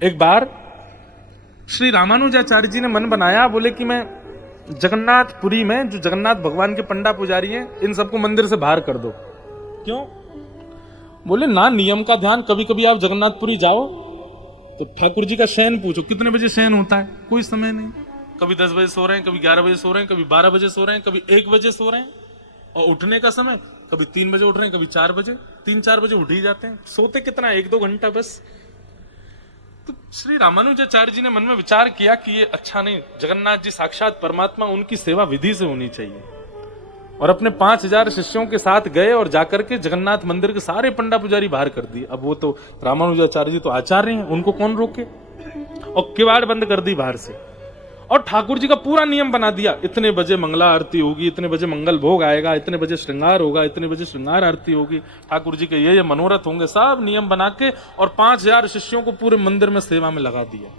एक बार श्री रामानुजाचार्य जी ने मन बनाया, बोले कि मैं जगन्नाथपुरी में जो जगन्नाथ भगवान के पंडा पुजारी हैं इन सबको मंदिर से बाहर कर दो। क्यों? बोले ना नियम का ध्यान, कभी कभी आप जगन्नाथपुरी जाओ तो ठाकुर जी का शयन पूछो, कितने बजे शयन होता है, कोई समय नहीं। कभी 10 बजे सो रहे हैं, कभी 11 बजे सो रहे हैं, कभी 12 बजे सो रहे हैं, कभी 1 बजे सो रहे हैं। और उठने का समय कभी 3 बजे उठ रहे हैं, कभी 4 बजे, 3-4 बजे उठ ही जाते हैं। सोते कितना, 1-2 घंटा बस। तो श्री रामानुजाचार्य जी ने मन में विचार किया कि ये अच्छा नहीं, जगन्नाथ जी साक्षात परमात्मा, उनकी सेवा विधि से होनी चाहिए। और अपने 5000 शिष्यों के साथ गए और जाकर के जगन्नाथ मंदिर के सारे पंडा पुजारी बाहर कर दिए। अब वो तो रामानुजाचार्य जी तो आचार्य हैं, उनको कौन रोके। और किवाड़ बंद कर दी बाहर से। और ठाकुर जी का पूरा नियम बना दिया, इतने बजे मंगला आरती होगी, इतने बजे मंगल भोग आएगा, इतने बजे श्रृंगार होगा, इतने बजे श्रृंगार आरती होगी, ठाकुर जी के ये मनोरथ होंगे, सब नियम बना के और 5000 शिष्यों को पूरे मंदिर में सेवा में लगा दिया।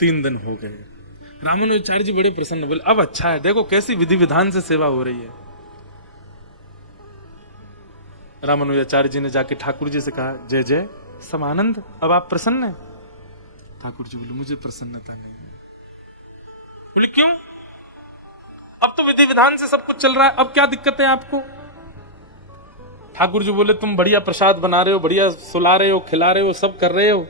3 दिन हो गए। रामानुजाचार्य जी बड़े प्रसन्न, बोले अब अच्छा है, देखो कैसी विधि विधान से सेवा हो रही है। रामानुजाचार्य जी ने जाके ठाकुर जी से कहा, जय जय समानंद, अब आप प्रसन्न हैं? ठाकुर जी बोले, मुझे प्रसन्नता नहीं है। बोले क्यों? अब तो विधि विधान से सब कुछ चल रहा है, अब क्या दिक्कत है आपको? ठाकुर जी बोले, तुम बढ़िया प्रसाद बना रहे हो, बढ़िया सुला रहे हो, खिला रहे हो, सब कर रहे हो,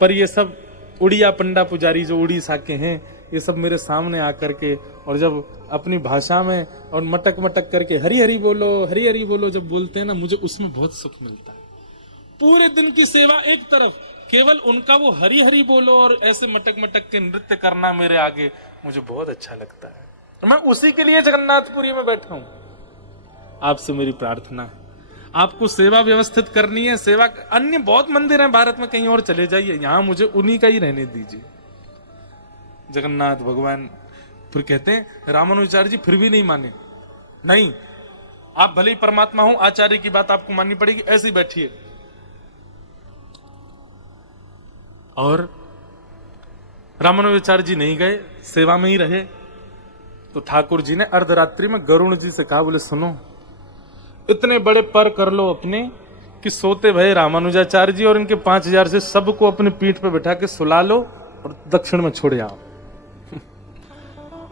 पर ये सब उड़िया पंडा पुजारी जो उड़ीसा के हैं, ये सब मेरे सामने आकर के और जब अपनी भाषा में और मटक मटक करके हरी हरी बोलो जब बोलते हैं ना, मुझे उसमें बहुत सुख मिलता है। पूरे दिन की सेवा एक तरफ, केवल उनका वो हरी हरी बोलो और ऐसे मटक मटक के नृत्य करना मेरे आगे मुझे बहुत अच्छा लगता है। मैं उसी के लिए जगन्नाथपुरी में बैठा हूं। आपसे मेरी प्रार्थना है, आपको सेवा व्यवस्थित करनी है। सेवा अन्य बहुत मंदिर हैं भारत में, कहीं और चले जाइए, यहां मुझे उन्हीं का ही रहने दीजिए। जगन्नाथ भगवान फिर कहते हैं, रामानुजाचार्य जी फिर भी नहीं माने। नहीं, आप भले ही परमात्मा हो, आचार्य की बात आपको माननी पड़ेगी, ऐसे ही बैठिए। और रामानुजाचार्य जी नहीं गए, सेवा में ही रहे। तो ठाकुर जी ने अर्धरात्रि में गरुण जी से कहा, बोले सुनो, इतने बड़े पर कर लो अपने कि सोते भये रामानुजाचार्य जी और इनके 5000 से सबको अपने पीठ पे बैठा के सुला लो और दक्षिण में छोड़ आओ।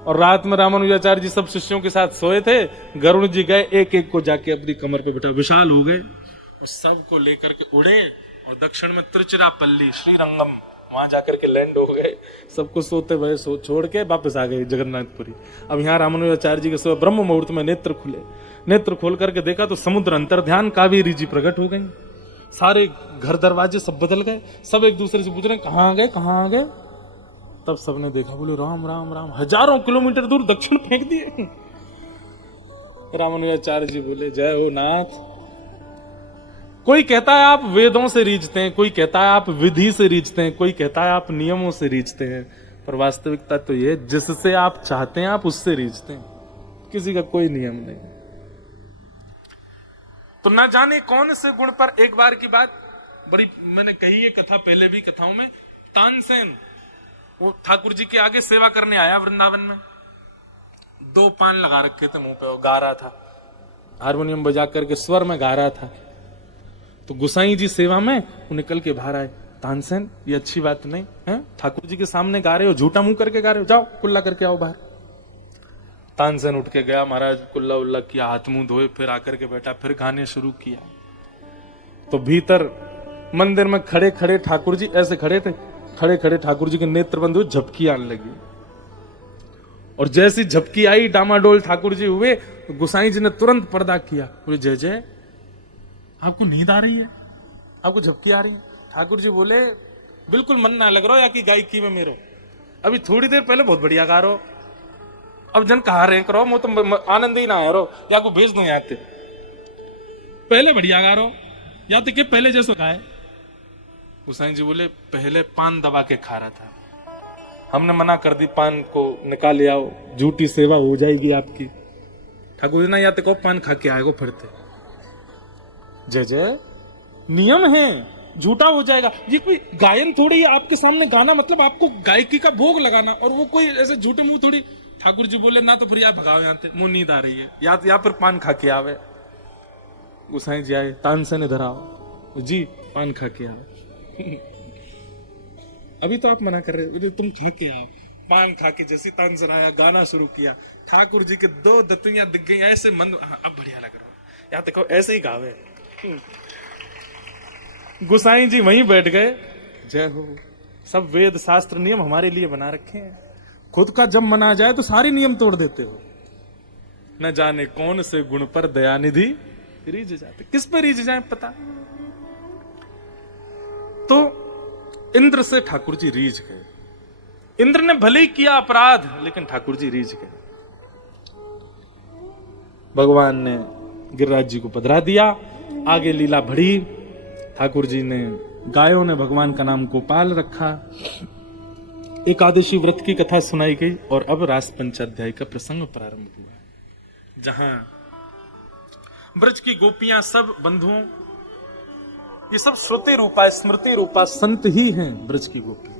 और रात में रामानुजाचार्य जी सब शिष्यों के साथ सोए थे। गरुण जी गए, एक एक को जाके अपनी कमर पे बैठा, विशाल हो गए और सबको लेकर के उड़े और दक्षिण में त्रिचिरापल्ली श्रीरंगम, वहां जाकर के लैंड हो गए। सबको सोते भये छोड़ के वापस आ गए जगन्नाथपुरी। अब यहाँ रामानुजाचार्य जी के सुबह ब्रह्म मुहूर्त में नेत्र खुले। नेत्र खोल करके देखा तो समुद्र अंतर्ध्यान, कावेरी जी प्रकट हो गई। सारे घर दरवाजे सब बदल गए। सब एक दूसरे से पूछ रहे, कहाँ आ गए, कहाँ आ गए? तब सबने देखा, बोले राम राम राम, हजारों किलोमीटर दूर दक्षिण फेंक दिए। रामानुजाचार्य जी बोले, जय हो नाथ। कोई कहता है आप वेदों से रीझते हैं, कोई कहता है आप विधि से रीझते हैं, कोई कहता है आप नियमों से रीझते हैं, पर वास्तविकता तो ये, जिससे आप चाहते हैं आप उससे रीझते हैं। किसी का कोई नियम नहीं। तो न जाने कौन से गुण पर, एक बार की बात बड़ी मैंने कही है कथा पहले भी कथाओं में, तानसेन वो ठाकुर जी के आगे सेवा करने आया वृंदावन में। 2 पान लगा रखे थे मुंह पे और गा रहा था, हारमोनियम बजा करके स्वर में गा रहा था। तो गुसाई जी सेवा में वो निकल के बाहर आए, तानसेन ये अच्छी बात नहीं है, ठाकुर जी के सामने गा रहे हो, झूठा मुंह करके गा रहे हो, जाओ कुल्ला करके आओ बाहर। तानसेन उठ के गया, महाराज कुल्ला उल्ला किया, हाथ मुंह धोए, फिर आकर के बैठा, फिर गाने शुरू किया। तो भीतर मंदिर में खड़े खड़े ठाकुर जी ऐसे खड़े थे, खड़े खड़े ठाकुर जी के नेत्र बंद हुए, झपकी आने लगी। और जैसी झपकी आई, डामाडोल ठाकुर जी हुए, तो गुसाई जी ने तुरंत पर्दा किया, बोले जय जय, आपको नींद आ रही है, आपको झपकी आ रही है? ठाकुर जी बोले, बिल्कुल मन ना लग रहा हो या कि गायकी में मेरो, अभी थोड़ी देर पहले बहुत बढ़िया गा रहो, अब जन कहा रहे करो, मो तो आनंद ही ना आया रो, या को भेज दो यहाँ ते, पहले बढ़िया गा रहो या तो के पहले जैसो खाए। हुसैन जी बोले, पहले पान दबा के खा रहा था, हमने मना कर दी, पान को निकाल आओ, झूठी सेवा हो जाएगी आपकी। ठाकुर जी ना या तो को पान खा के आएगो फिरते, जय जय, नियम है, झूठा हो जाएगा। ये कोई गायन थोड़ी है, आपके सामने गाना मतलब आपको गायकी का भोग लगाना, और वो कोई ऐसे झूठे मुंह थोड़ी। ठाकुर जी बोले, ना तो फिर यार भगाओ यहाँ से, मुंह नींद आ रही है, या फिर पान खा के आवे। गुसाई जी आए, तानसेन इधर आओ। जी पान खा के आओ। अभी तो आप मना कर रहे हो, तुम खा के आओ। पान खा के जैसे तानसेन आया, गाना शुरू किया, ठाकुर जी के 2 दतुइयां दिख गई ऐसे मन, अब बढ़िया लग रहा है यार, देखो ऐसे ही गावे। गोसाई जी वहीं बैठ गए, जय हो। सब वेद शास्त्र नियम हमारे लिए बना रखे हैं, खुद का जब मन आ जाए तो सारे नियम तोड़ देते हो। न जाने कौन से गुण पर दयानिधि रीझ जाते, किस पे रीझ जाए पता। तो इंद्र से ठाकुर जी रीझ गए। इंद्र ने भले ही किया अपराध, लेकिन ठाकुर जी रीझ गए। भगवान ने गिरिराज जी को पधरा दिया, आगे लीला बढ़ी। ठाकुर जी ने, गायों ने भगवान का नाम गोपाल रखा। एकादशी व्रत की कथा सुनाई गई और अब रास पंचाध्याय का प्रसंग प्रारंभ हुआ, जहां ब्रज की गोपियां सब बंधुओं, ये सब श्रुति रूपा स्मृति रूपा संत ही हैं। ब्रज की गोपी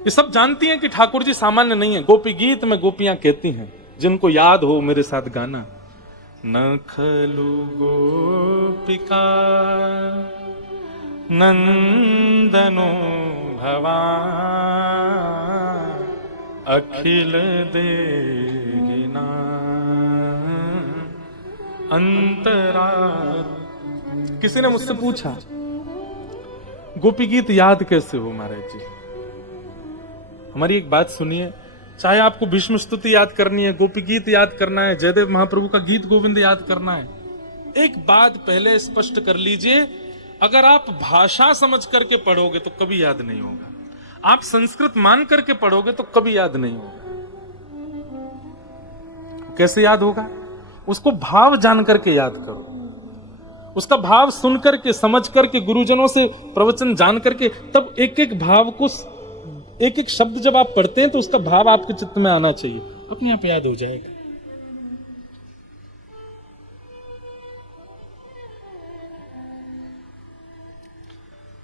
ये सब जानती हैं कि ठाकुर जी सामान्य नहीं है। गोपी गीत में गोपियां कहती हैं, जिनको याद हो मेरे साथ गाना। न खलु गोपिका नंदनो भवान अखिल देगिना अंतरा। किसी ने मुझसे पूछा गोपी गीत याद कैसे हो महाराज जी। हमारी एक बात सुनिए, चाहे आपको भीष्म स्तुति याद करनी है, गोपी गीत याद करना है, जयदेव महाप्रभु का गीत गोविंद याद करना है, एक बात पहले स्पष्ट कर लीजिए, अगर आप भाषा समझ करके पढ़ोगे तो कभी याद नहीं होगा। आप संस्कृत मान करके पढ़ोगे तो कभी याद नहीं होगा। कैसे याद होगा? उसको भाव जान करके याद करो, उसका भाव सुन करके, समझ करके, गुरुजनों से प्रवचन जान करके, तब एक एक भाव को, एक एक शब्द जब आप पढ़ते हैं तो उसका भाव आपके चित्त में आना चाहिए, अपने आप याद हो जाएगा।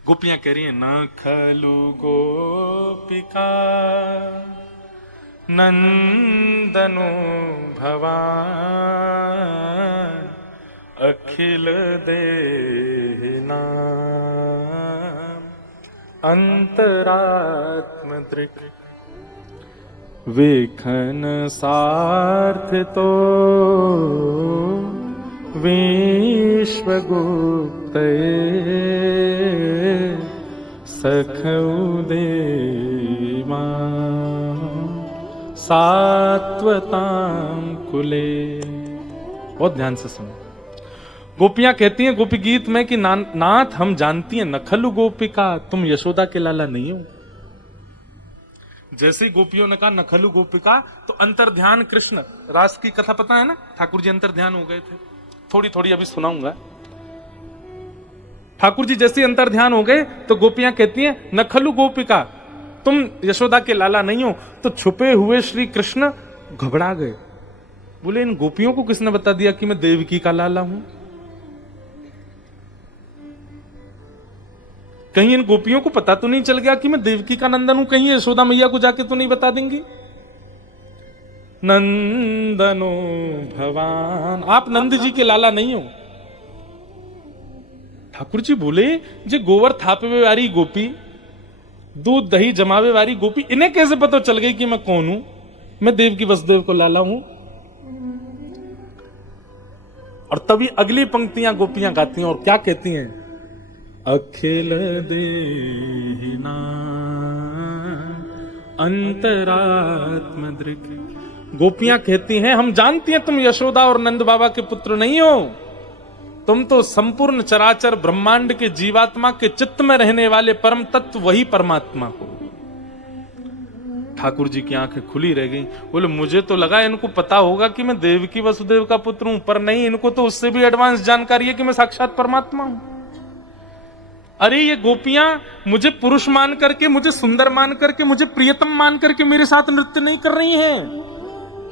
गोपियां कह रही हैं, न खलु गोपिका नंदनो भवान अखिल देना अंतरात्म दृक् वेखन सार्थ तो विश्वगुप्त सखउदेमा सात्वतां कुले। बहुत ध्यान से सुनो। गोपियां कहती हैं गोपी गीत में कि नाथ हम जानती हैं, नखलु गोपिका, तुम यशोदा के लाला नहीं हो। जैसे ही गोपियों ने कहा नखलु गोपिका, तो अंतर्ध्यान कृष्ण, रास की कथा पता है ना, ठाकुर जी अंतर्ध्यान हो गए थे। थोड़ी थोड़ी अभी सुनाऊंगा। ठाकुर जी जैसे अंतर्ध्यान हो गए तो गोपियां कहती हैं नखलु गोपिका, तुम यशोदा के लाला नहीं हो। तो छुपे हुए श्री कृष्ण घबरा गए, बोले इन गोपियों को किसने बता दिया कि मैं देवकी का लाला हूं? कहीं इन गोपियों को पता तो नहीं चल गया कि मैं देवकी का नंदन हूं? कहीं यशोदा मैया को जाके तो नहीं बता देंगी? नंदनो भवान, आप नंद जी के लाला नहीं हो। ठाकुर जी बोले जे गोवर थापे वाली गोपी, दूध दही जमावे वाली गोपी, इन्हें कैसे पता चल गई कि मैं कौन हूं? मैं देवकी वसुदेव को लाला हूं। और तभी अगली पंक्तियां गोपियां गाती हैं और क्या कहती हैं? अखिल देहिना अंतरात्म दृक्। गोपियां कहती हैं हम जानती हैं तुम यशोदा और नंद बाबा के पुत्र नहीं हो, तुम तो संपूर्ण चराचर ब्रह्मांड के जीवात्मा के चित्त में रहने वाले परम तत्व वही परमात्मा हो। ठाकुर जी की आंखें खुली रह गई, बोले मुझे तो लगा इनको पता होगा कि मैं देवकी वसुदेव का पुत्र हूं, पर नहीं, इनको तो उससे भी एडवांस जानकारी है कि मैं साक्षात परमात्मा हूं। अरे ये गोपियां मुझे पुरुष मान करके, मुझे सुंदर मान करके, मुझे प्रियतम मान करके मेरे साथ नृत्य नहीं कर रही हैं।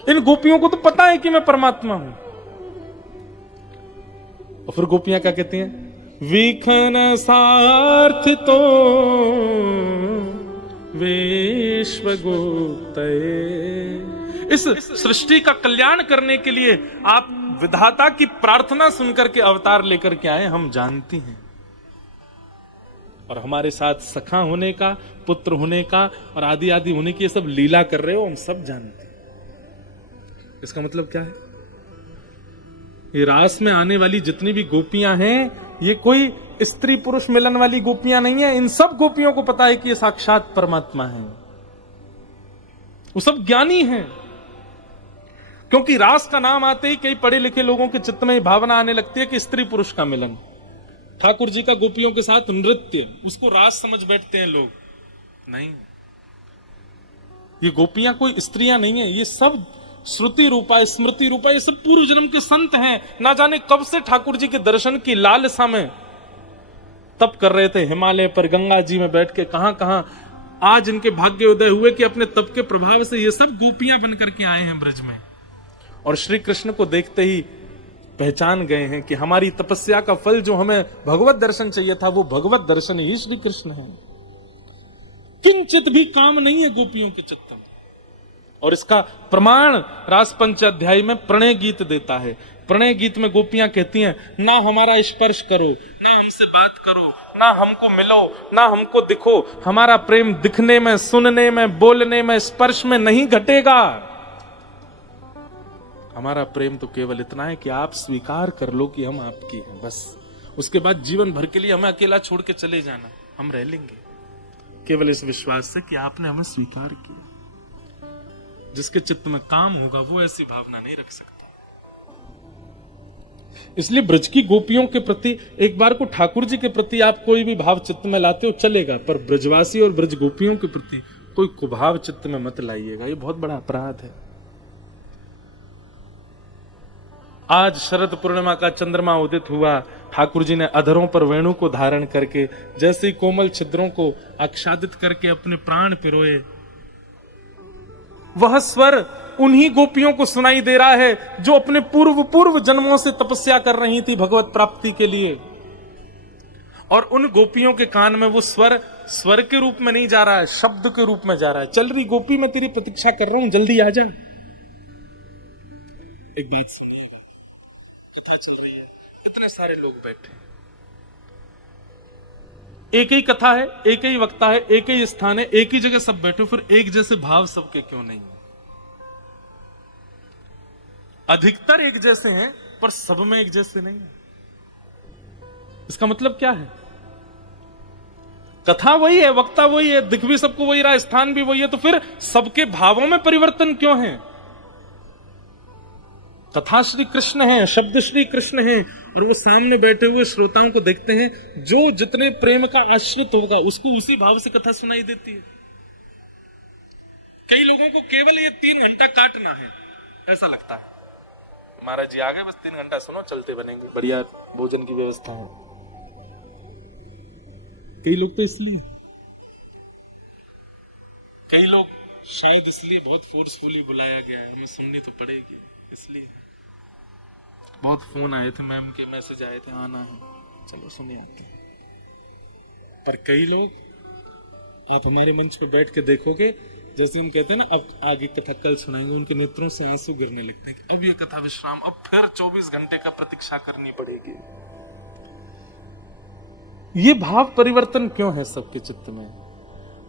इन गोपियों को तो पता है कि मैं परमात्मा हूं। और फिर गोपियां क्या कहती हैं? विखन सार्थ तो विश्वगुप्त। इस सृष्टि का कल्याण करने के लिए आप विधाता की प्रार्थना सुनकर के अवतार लेकर के आए, हम जानते हैं। और हमारे साथ सखा होने का, पुत्र होने का और आदि आदि होने की ये सब लीला कर रहे हो, हम सब जानते हैं। इसका मतलब क्या है? ये रास में आने वाली जितनी भी गोपियां हैं, ये कोई स्त्री पुरुष मिलन वाली गोपियां नहीं है। इन सब गोपियों को पता है कि ये साक्षात परमात्मा है, वो सब ज्ञानी हैं। क्योंकि रास का नाम आते ही कई पढ़े लिखे लोगों के चित्त में भावना आने लगती है कि स्त्री पुरुष का मिलन। ठाकुर जी का गोपियों के साथ नृत्य, उसको रास समझ बैठते हैं लोग। नहीं, ये गोपियां कोई स्त्रियां नहीं है, ये सब श्रुति रूपा, स्मृति रूपा, ये सब पूर्व जन्म के संत हैं। ना जाने कब से ठाकुर जी के दर्शन की लालसा में तप कर रहे थे, हिमालय पर गंगा जी में बैठ के कहां कहां आज इनके भाग्य उदय हुए कि अपने तप के प्रभाव से ये सब गोपियां बनकर के आए हैं ब्रज में। और श्री कृष्ण को देखते ही पहचान गए हैं कि हमारी तपस्या का फल जो हमें भगवत दर्शन चाहिए था, वो भगवत दर्शन ही श्री कृष्ण है। किंचित भी काम नहीं है गोपियों के चित्त में। और इसका प्रमाण रास पंचाध्याय में प्रणय गीत देता है। प्रणय गीत में गोपियां कहती हैं, ना हमारा स्पर्श करो, ना हमसे बात करो, ना हमको मिलो, ना हमको दिखो। हमारा प्रेम दिखने में, सुनने में, बोलने में, स्पर्श में नहीं घटेगा। हमारा प्रेम तो केवल इतना है कि आप स्वीकार कर लो कि हम आपकी हैं, बस। उसके बाद जीवन भर के लिए हमें अकेला छोड़ के चले जाना, हम रह लेंगे केवल इस विश्वास से कि आपने हमें स्वीकार किया। जिसके चित्त में काम होगा वो ऐसी भावना नहीं रख सकता। इसलिए ब्रज की गोपियों के प्रति, एक बार को ठाकुर जी के प्रति आप कोई भी भाव चित्त में लाते हो चलेगा, पर ब्रजवासी और ब्रज गोपियों के प्रति कोई कुभाव चित्त में मत लाइएगा, ये बहुत बड़ा अपराध है। आज शरद पूर्णिमा का चंद्रमा उदित हुआ, ठाकुर जी ने अधरों पर वेणु को धारण करके जैसे ही कोमल छिद्रों को आच्छादित करके अपने प्राण पिरोए, वह स्वर उन्हीं गोपियों को सुनाई दे रहा है जो अपने पूर्व जन्मों से तपस्या कर रही थी भगवत प्राप्ति के लिए। और उन गोपियों के कान में वो स्वर के रूप में नहीं जा रहा है, शब्द के रूप में जा रहा है। चल रही गोपी, मैं तेरी प्रतीक्षा कर रहा हूं, जल्दी आ जा। एक बात सुनिए, कथा चल रही है, इतने सारे लोग बैठे, एक ही कथा है, एक ही वक्ता है, एक ही स्थान है, एक ही जगह सब बैठे, फिर एक जैसे भाव सबके क्यों नहीं? अधिकतर एक जैसे हैं पर सब में एक जैसे नहीं है। इसका मतलब क्या है? कथा वही है, वक्ता वही है, दिख भी सबको वही रहा, स्थान भी वही है, तो फिर सबके भावों में परिवर्तन क्यों है? कथा श्री कृष्ण है, शब्द श्री कृष्ण है, और वो सामने बैठे हुए श्रोताओं को देखते हैं, जो जितने प्रेम का आश्रित होगा उसको उसी भाव से कथा सुनाई देती है। कई लोगों को केवल ये 3 घंटा काटना है, ऐसा लगता है महाराज जी आ गए, बस 3 घंटा सुनो, चलते बनेंगे, बढ़िया भोजन की व्यवस्था है। कई लोग तो इसलिए, कई लोग शायद इसलिए बहुत फोर्सफुली बुलाया गया है, हमें सुननी तो पड़ेगी, इसलिए बहुत फोन आए थे, मैम के मैसेज आए थे, आना है, चलो सुनिए आते हैं। पर कई लोग आप हमारे मंच पे बैठ के देखोगे, जैसे हम कहते हैं ना अब आगे कथा कल सुनाएंगे, उनके नेत्रों से आंसू गिरने लगते हैं कि अब ये कथा विश्राम, अब फिर 24 घंटे का प्रतीक्षा करनी पड़ेगी। ये भाव परिवर्तन क्यों है सबके चित्त में?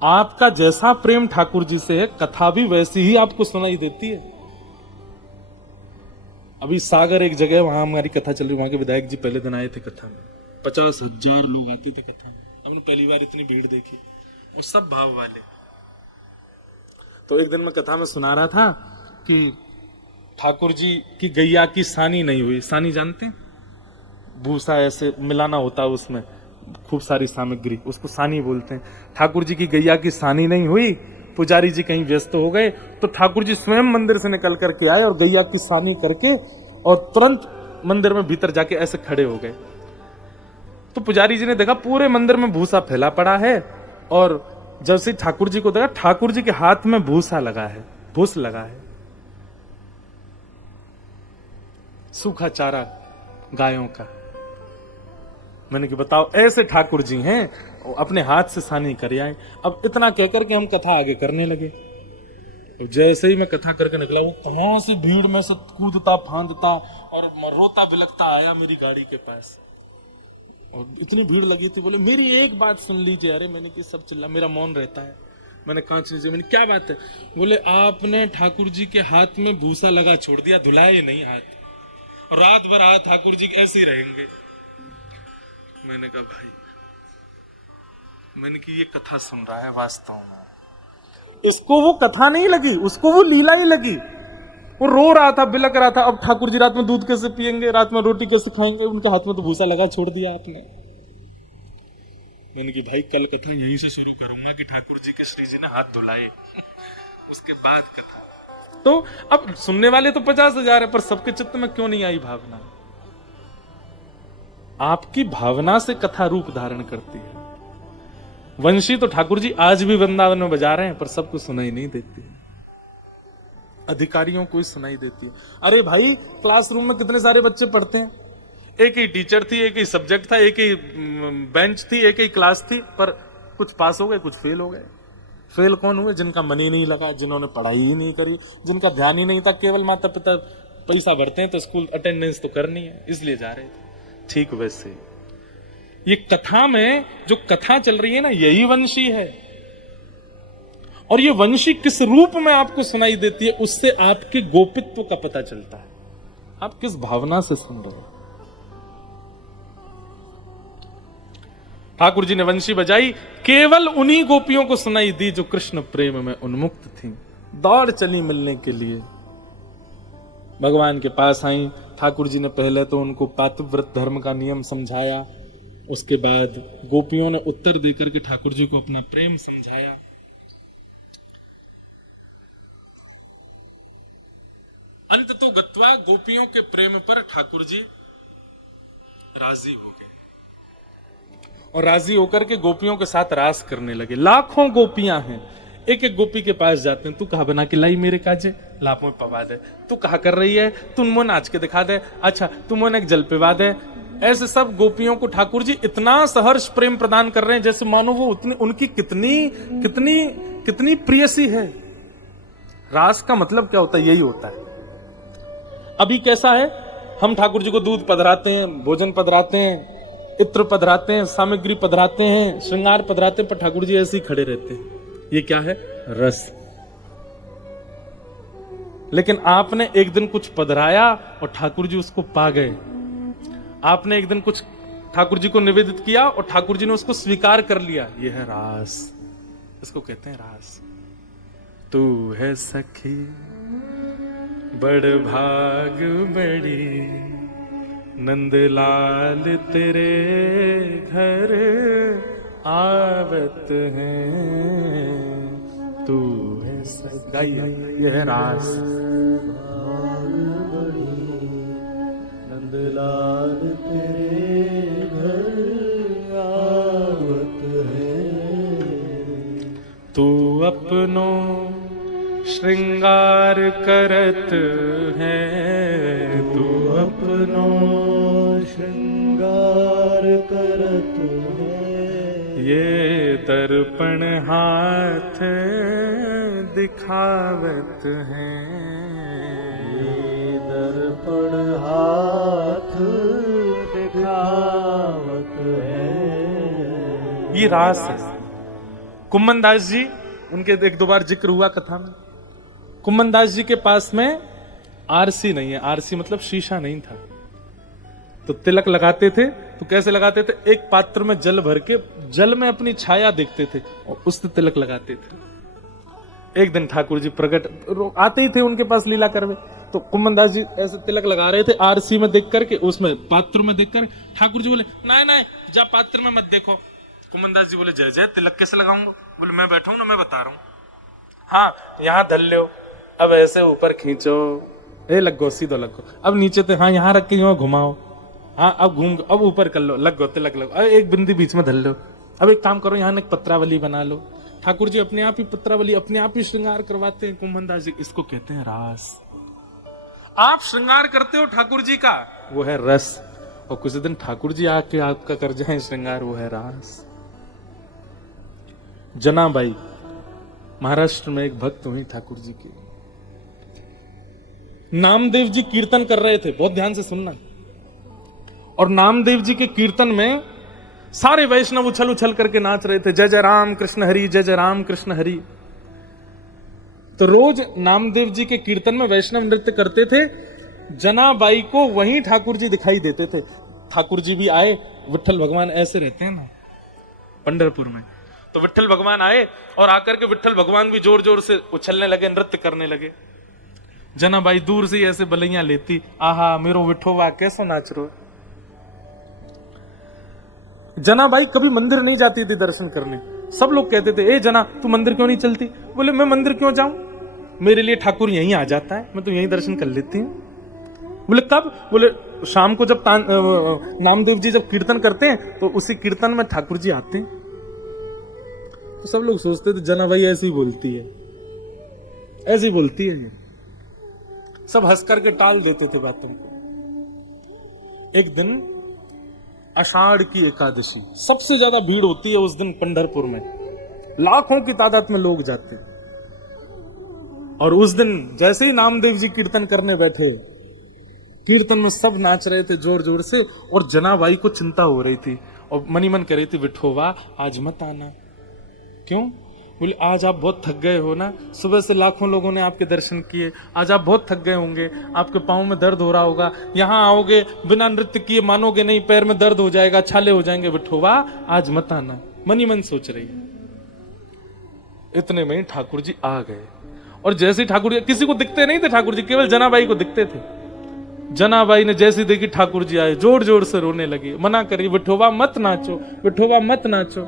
आपका जैसा प्रेम ठाकुर जी से है, कथा भी वैसी ही आपको सुनाई देती है। अभी सागर एक जगह, वहां हमारी कथा चल रही, वहां के विधायक जी पहले दिन आए थे कथा में, 50,000 लोग आते थे कथा में। हमने पहली बार इतनी भीड़ देखी, और सब भाव वाले। तो एक दिन मैं कथा में सुना रहा था कि ठाकुर जी की गैया की सानी नहीं हुई। सानी जानते हैं? भूसा ऐसे मिलाना होता है, उसमें खूब सारी सामग्री, उसको सानी बोलते हैं। ठाकुर जी की गैया की सानी नहीं हुई, पुजारी जी कहीं व्यस्त हो गए, तो ठाकुर जी स्वयं मंदिर से निकल करके आए और गैया की सानी करके और तुरंत मंदिर में भीतर जाके ऐसे खड़े हो गए। तो पुजारी जी ने देखा पूरे मंदिर में भूसा फैला पड़ा है, और जब से ठाकुर जी को देखा, ठाकुर जी के हाथ में भूसा लगा है, भूस लगा है, सूखा चारा गायों का। मैंने कि बताओ, ऐसे ठाकुर जी हैं, अपने हाथ से सानी कर आए। अब इतना कहकर के हम कथा आगे करने लगे। और जैसे ही मैं कथा करके निकला, वो कहां से भीड़ में से कूदता फांदता और रोता बिलखता आया मेरी गाड़ी के पास, और इतनी भीड़ लगी थी। बोले मेरी एक बात सुन लीजिए। अरे मैंने कि सब चिल्ला, मेरा मौन रहता है। मैंने कहा चीजें, मैंने क्या बात है? बोले आपने ठाकुर जी के हाथ में भूसा लगा छोड़ दिया, धुलाए नहीं हाथ, और रात भर हाथ ठाकुर जी ऐसे ही रहेंगे। मैंने कहा भाई, मैंने कि ये कथा सुन रहा है वास्तव में, इसको वो कथा नहीं लगी, उसको वो लीला ही लगी। वो रो रहा था, बिलक रहा था, अब ठाकुर जी रात में दूध कैसे पियेंगे, रात में रोटी कैसे खाएंगे, उनके हाथ में तो भूसा लगा छोड़ दिया आपने। मैंने कि भाई कल कथा यहीं से शुरू करूंगा कि ठाकुर जी के श्री जी ने हाथ धुलाए, उसके बाद कथा। तो अब सुनने वाले तो 50,000 है, पर सबके चित्त में क्यों नहीं आई भावना? आपकी भावना से कथा रूप धारण करती है। वंशी तो ठाकुर जी आज भी वृंदावन में बजा रहे हैं, पर सबको सुनाई नहीं देती, अधिकारियों को ही सुनाई देती है। अरे भाई, क्लासरूम में कितने सारे बच्चे पढ़ते हैं, एक ही टीचर थी, एक ही सब्जेक्ट था, एक ही बेंच थी, एक ही क्लास थी, पर कुछ पास हो गए, कुछ फेल हो गए। फेल कौन हुए? जिनका मन ही नहीं लगा, जिन्होंने पढ़ाई ही नहीं करी, जिनका ध्यान ही नहीं था। केवल माता पिता पैसा भरते हैं तो स्कूल अटेंडेंस तो करनी है, इसलिए जा रहे थे। ठीक वैसे ये कथा में जो कथा चल रही है ना, यही वंशी है। और ये वंशी किस रूप में आपको सुनाई देती है, उससे आपके गोपित्व का पता चलता है। आप किस भावना से सुन रहे हो। ठाकुर जी ने वंशी बजाई, केवल उन्हीं गोपियों को सुनाई दी जो कृष्ण प्रेम में उन्मुक्त थीं, दौड़ चली मिलने के लिए, भगवान के पास आई। ठाकुर जी ने पहले तो उनको पातिव्रत धर्म का नियम समझाया, उसके बाद गोपियों ने उत्तर देकर के ठाकुर जी को अपना प्रेम समझाया। अंत तो गत्वा गोपियों के प्रेम पर ठाकुर जी राजी हो गए, और राजी होकर के गोपियों के साथ रास करने लगे। लाखों गोपियां हैं, एक एक गोपी के पास जाते हैं, तू कहा बना के लाई मेरे काजे, लापों पवा दे, तू कहा कर रही है, तुम मुझे नाच के दिखा दे, अच्छा तुम मुझे एक जल पिवा दे। ऐसे सब गोपियों को ठाकुर जी इतना सहर्ष प्रेम प्रदान कर रहे हैं, जैसे मानो वो उतनी उनकी कितनी कितनी कितनी प्रियसी है। रास का मतलब क्या होता है? यही होता है। अभी कैसा है, हम ठाकुर जी को दूध पधराते हैं, भोजन पधराते हैं, इत्र पधराते हैं, सामग्री पधराते हैं, श्रृंगार पधराते हैं, पर ठाकुर जी ऐसे ही खड़े रहते हैं। ये क्या है? रस। लेकिन आपने एक दिन कुछ पधराया और ठाकुर जी उसको पा गए। आपने एक दिन कुछ ठाकुर जी को निवेदित किया और ठाकुर जी ने उसको स्वीकार कर लिया। यह है रास, इसको कहते हैं रास। तू है सखी बड़ भाग बड़ी, नंदलाल तेरे घर आवत है, तू है सगाई। यह है रास। नंदलाल तेरे घर आवत है, तू अपनो श्रृंगार करत है, तू अपनो श्रृंगार करत है, ये दर्पण हाथ दिखावत है, ये दर्पण हाथ दिखावत है। ये रास है। कुम्मन दास जी, उनके एक दो बार जिक्र हुआ कथा में। कुम्मन दास जी के पास में आरसी नहीं है, आरसी मतलब शीशा नहीं था, तो तिलक लगाते थे। तो कैसे लगाते थे? एक पात्र में जल भर के जल में अपनी छाया देखते थे और उससे तिलक लगाते थे। एक दिन ठाकुर जी प्रकट आते ही थे उनके पास लीला करवे, तो कुम्मन दास जी ऐसे तिलक लगा रहे थे आरसी में देख करके, उसमें पात्र में देख कर। ठाकुर जी बोले नहीं नहीं, जा पात्र में मत देखो। कुम्मन दास जी बोले जय जय, तिलक कैसे लगाऊंगा? बोले मैं बैठा हूं ना, मैं बता रहा हूं। हाँ, यहाँ धल लो, अब ऐसे ऊपर खींचो, ए लगो, सीधो लगो, अब नीचे थे, हाँ यहाँ रख के यूं घुमाओ, हाँ अब घूम, अब ऊपर कर लो, लगो तिलक लगो, अब एक बिंदी बीच में धल लो, अब एक काम करो, यहाँ एक पत्रावली बना लो। ठाकुर जी अपने आप ही पत्रावली, अपने आप ही श्रृंगार करवाते हैं कुम्मन दास जी। इसको कहते हैं रास। आप श्रृंगार करते हो ठाकुर जी का, वो है रस, और कुछ दिन ठाकुर जी आके आपका कर जाए श्रृंगार, वो है रास। जनाबाई महाराष्ट्र में एक भक्त हुई ठाकुर जी की, नामदेव जी कीर्तन कर रहे थे, बहुत ध्यान से सुनना। और नामदेव जी के कीर्तन में सारे वैष्णव उछल उछल करके नाच रहे थे, जय जय राम कृष्ण हरि, जय जय राम कृष्ण हरि। तो रोज नामदेव जी के कीर्तन में वैष्णव नृत्य करते थे। जनाबाई को वहीं ठाकुर जी दिखाई देते थे। ठाकुर जी भी आए, विठ्ठल भगवान ऐसे रहते हैं ना पंढरपुर में, तो विठ्ठल भगवान आए और आकर के विठ्ठल भगवान भी जोर जोर से उछलने लगे, नृत्य करने लगे। जनाबाई दूर से ऐसे बलैया लेती, आहा मेरो विठोबा कैसो नाच रो। जनाबाई कभी मंदिर नहीं जाती थी दर्शन करने। सब लोग कहते थे, ए जना तू मंदिर क्यों नहीं चलती? बोले मैं मंदिर क्यों जाऊं, मेरे लिए ठाकुर यहीं आ जाता है, मैं तो यहीं दर्शन कर लेती हूँ। बोले कब? बोले शाम को जब नामदेव जी जब कीर्तन करते हैं तो उसी कीर्तन में ठाकुर जी आते हैं। तो सब लोग सोचते थे जनाबाई ऐसी ही बोलती है, ऐसी बोलती है ये। सब हंस करके टाल देते थे बातों को। एक दिन आषाढ़ की एकादशी, सबसे ज्यादा भीड़ होती है उस दिन पंढरपुर में, लाखों की तादाद में लोग जाते हैं। और उस दिन जैसे ही नामदेव जी कीर्तन करने बैठे, कीर्तन में सब नाच रहे थे जोर जोर से, और जनाबाई को चिंता हो रही थी और मनी मन कह रही थी, विठोबा आज मत आना। क्यों? बोले आज आप बहुत थक गए हो ना, सुबह से लाखों लोगों ने आपके दर्शन किए, आज आप बहुत थक गए होंगे, आपके पाँव में दर्द हो रहा होगा, यहाँ आओगे बिना नृत्य किए मानोगे नहीं, पैर में दर्द हो जाएगा, छाले हो जाएंगे, विठोबा आज मत आना। मनी मन सोच रही है। इतने में ठाकुर जी आ गए, और जैसे ठाकुर जी, किसी को दिखते नहीं थे ठाकुर जी, केवल जनाबाई को दिखते थे। जनाबाई ने जैसे देखी ठाकुर जी आए, जोर जोर से रोने लगी, मना करी, विठोबा मत नाचो, विठोबा मत नाचो।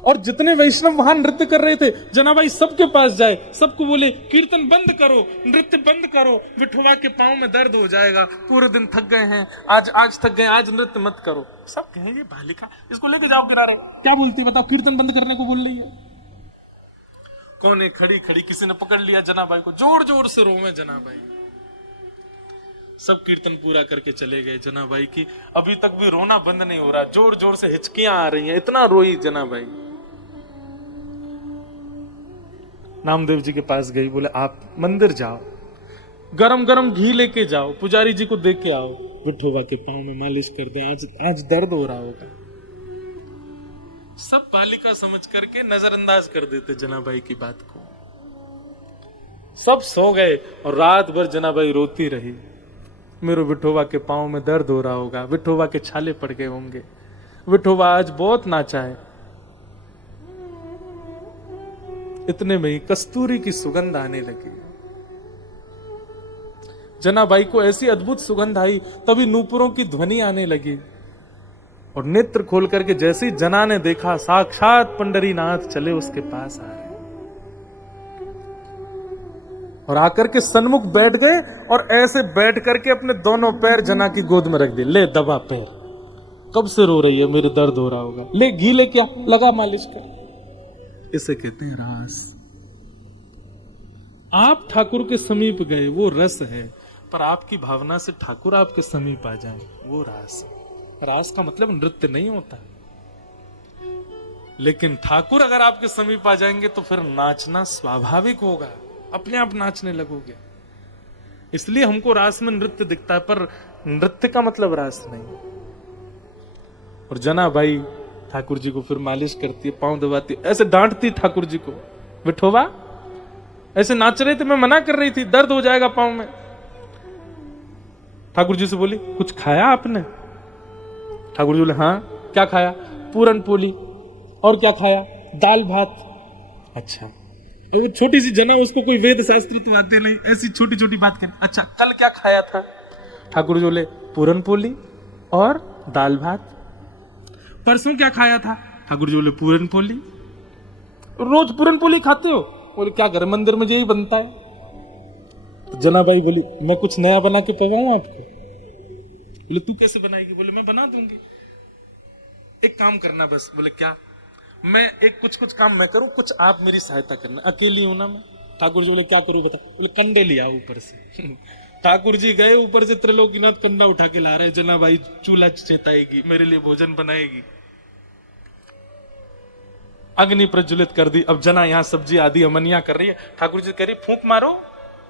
और जितने वैष्णव वहां नृत्य कर रहे थे, जनाबाई सबके पास जाए, सबको बोले कीर्तन बंद करो, नृत्य बंद करो, विठोबा के पांव में दर्द हो जाएगा, पूरे दिन थक गए हैं, आज थक गए, आज नृत्य मत करो। सब कहेंगे बालिका, इसको लेके जाओ किनारे, क्या बोलती है बताओ, कीर्तन बंद करने को बोल रही है। कोने खड़ी खड़ी किसी ने पकड़ लिया जनाबाई को, जोर जोर से रोवे जनाबाई। सब कीर्तन पूरा करके चले गए। जनाबाई की अभी तक भी रोना बंद नहीं हो रहा, जोर जोर से हिचकियां आ रही हैं, इतना रोई जनाबाई। नामदेव जी के पास गई, बोले आप मंदिर जाओ, गरम गरम घी लेके जाओ, पुजारी जी को दे के आओ, विठोबा के पांव में मालिश कर दे, आज दर्द हो रहा होगा। सब बालिका समझ करके नजरअंदाज कर देते जनाबाई की बात को। सब सो गए और रात भर जनाबाई रोती रही, मेरे विठोबा के पांव में दर्द हो रहा होगा, विठोबा के छाले पड़ गए होंगे, विठोबा आज बहुत नाचा है। इतने में ही कस्तूरी की सुगंध आने लगी। जनाबाई को ऐसी अद्भुत सुगंध आई, तभी नूपुरों की ध्वनि आने लगी, और नेत्र खोल करके जैसे ही जना ने देखा, साक्षात पंडरीनाथ चले उसके पास आ रहे, और आकर के सन्मुख बैठ गए, और ऐसे बैठ करके अपने दोनों पैर जना की गोद में रख दिए। ले दबा पैर, कब से रो रही है, मेरे दर्द हो रहा होगा, ले घी ले, क्या लगा मालिश कर। इसे कहते हैं रास। आप ठाकुर के समीप गए, वो रस है, पर आपकी भावना से ठाकुर आपके समीप आ जाए, वो रास है। रास का मतलब नृत्य नहीं होता, लेकिन ठाकुर अगर आपके समीप आ जाएंगे तो फिर नाचना स्वाभाविक होगा, अपने आप नाचने लगोगे। इसलिए हमको रास में नृत्य दिखता है, पर नृत्य का मतलब रास नहीं। और जनाबाई ठाकुर जी को फिर मालिश करती है, पांव दबाती है, ऐसे डांटती ठाकुर जी को, विठोबा ऐसे नाच रहे थे, मैं मना कर रही थी, दर्द हो जाएगा पांव में। ठाकुर जी से बोली, कुछ खाया आपने? ठाकुर जी बोले, हाँ। क्या खाया? पूरन पोली। और क्या खाया? दाल भात। अच्छा। और वो छोटी सी जना, उसको कोई वेद शास्त्र तो आते नहीं, ऐसी छोटी छोटी बात करें। अच्छा, कल क्या खाया था? ठाकुर जी बोले, पूरन पोली और दाल भात। परसों क्या खाया था? ठाकुर जी बोले, पूरन पोली। रोज पूरन पोली खाते हो? बोले, क्या करें, मंदिर में यही बनता है। तो जनाबाई बोली, मैं कुछ नया बना के पवाऊं आपको? बोले, तू कैसे बनाएगी? बोले, मैं बना दूंगी, एक काम करना बस। बोले, क्या? मैं एक कुछ काम मैं करूं, कुछ आप मेरी सहायता करना, अकेली हूं ना मैं। ठाकुर जी बोले, क्या करूं बता? बोले, कंडे लिया ऊपर से। ठाकुर जी गए, ऊपर से त्रिलोकीनाथ कंडा उठा के ला रहे। जनाबाई चूल्हा चेताएगी, मेरे लिए भोजन बनाएगी, अग्नि प्रज्वलित कर दी। अब जना यहाँ सब्जी आदि अमनिया कर रही है। ठाकुर जी कह रही, फूंक मारो,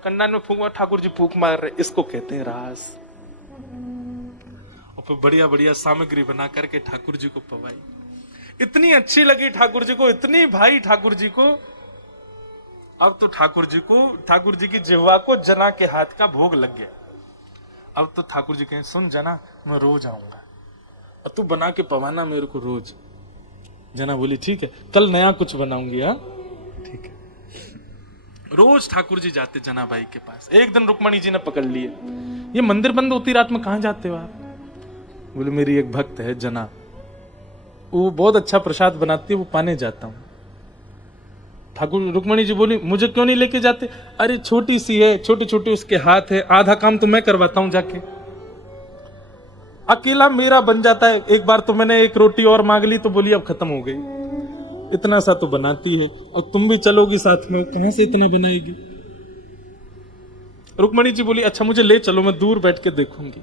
कंडान में फूंक, ठाकुर जी फूंक मार रहे, इसको कहते हैं रास। और फिर बढ़िया बढ़िया सामग्री बना करके ठाकुर जी को पवाई। इतनी अच्छी लगी ठाकुर जी को, इतनी भाई ठाकुर जी को। अब तो ठाकुर जी की जिह्वा को जना के हाथ का भोग लग गया। अब तो ठाकुर जी कहें, सुन जना, मैं रोज आऊंगा और तू बना के पवाना मेरे को रोज। जना बोली ठीक है, कल नया कुछ बनाऊंगी। हाँ ठीक है। रोज ठाकुर जी जाते जनाबाई के पास। एक दिन रुक्मणी जी ने पकड़ लिए, ये मंदिर बंद होती रात में कहां जाते हो आप? बोले मेरी एक भक्त है जना, वो बहुत अच्छा प्रसाद बनाती है, वो पाने जाता हूं। ठाकुर रुक्मणी जी बोली, मुझे क्यों नहीं लेके जाते? अरे छोटी सी है, छोटे छोटे उसके हाथ है, आधा काम तो मैं करवाता हूं जाके, अकेला मेरा बन जाता है। एक बार तो मैंने एक रोटी और मांग ली तो बोली अब खत्म हो गई। इतना सा तो बनाती है, और तुम भी चलोगी साथ में, कहां से इतना बनाएगी? रुक्मणी जी बोली अच्छा मुझे ले चलो, मैं दूर बैठ के देखूंगी।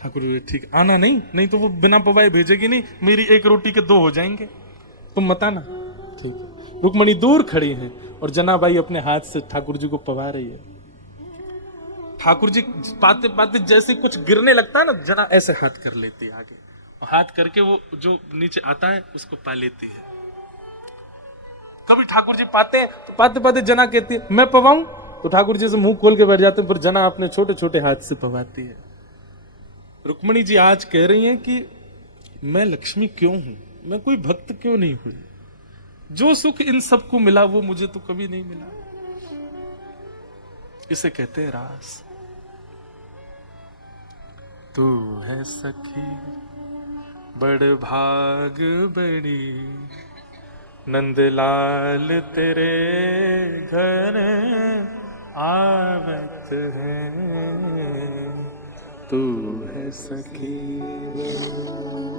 ठाकुर बोले ठीक, आना नहीं तो वो बिना पवाए भेजेगी नहीं, मेरी एक रोटी के 2 हो जाएंगे, तुम मत आना। ठीक है। रुक्मणी दूर खड़ी है और जनाबाई अपने हाथ से ठाकुर जी को पवा रही है। ठाकुर जी पाते पाते जैसे कुछ गिरने लगता है ना, जना ऐसे हाथ कर लेती है आगे, और हाथ करके वो जो नीचे आता है उसको पा लेती है। कभी ठाकुर जी पाते तो पाते पाते जना कहती है मैं पवाऊं, तो ठाकुर जी से मुंह खोल के बैठ जाते हैं, पर जना अपने छोटे छोटे हाथ से पवाती है। रुक्मणी जी आज कह रही हैं कि मैं लक्ष्मी क्यों हूं, मैं कोई भक्त क्यों नहीं हुई? जो सुख इन सबको मिला वो मुझे तो कभी नहीं मिला। इसे कहते हैं रास। तू है सखी बड़ भाग बड़ी, नंदलाल तेरे घर आवत है। तू है सखी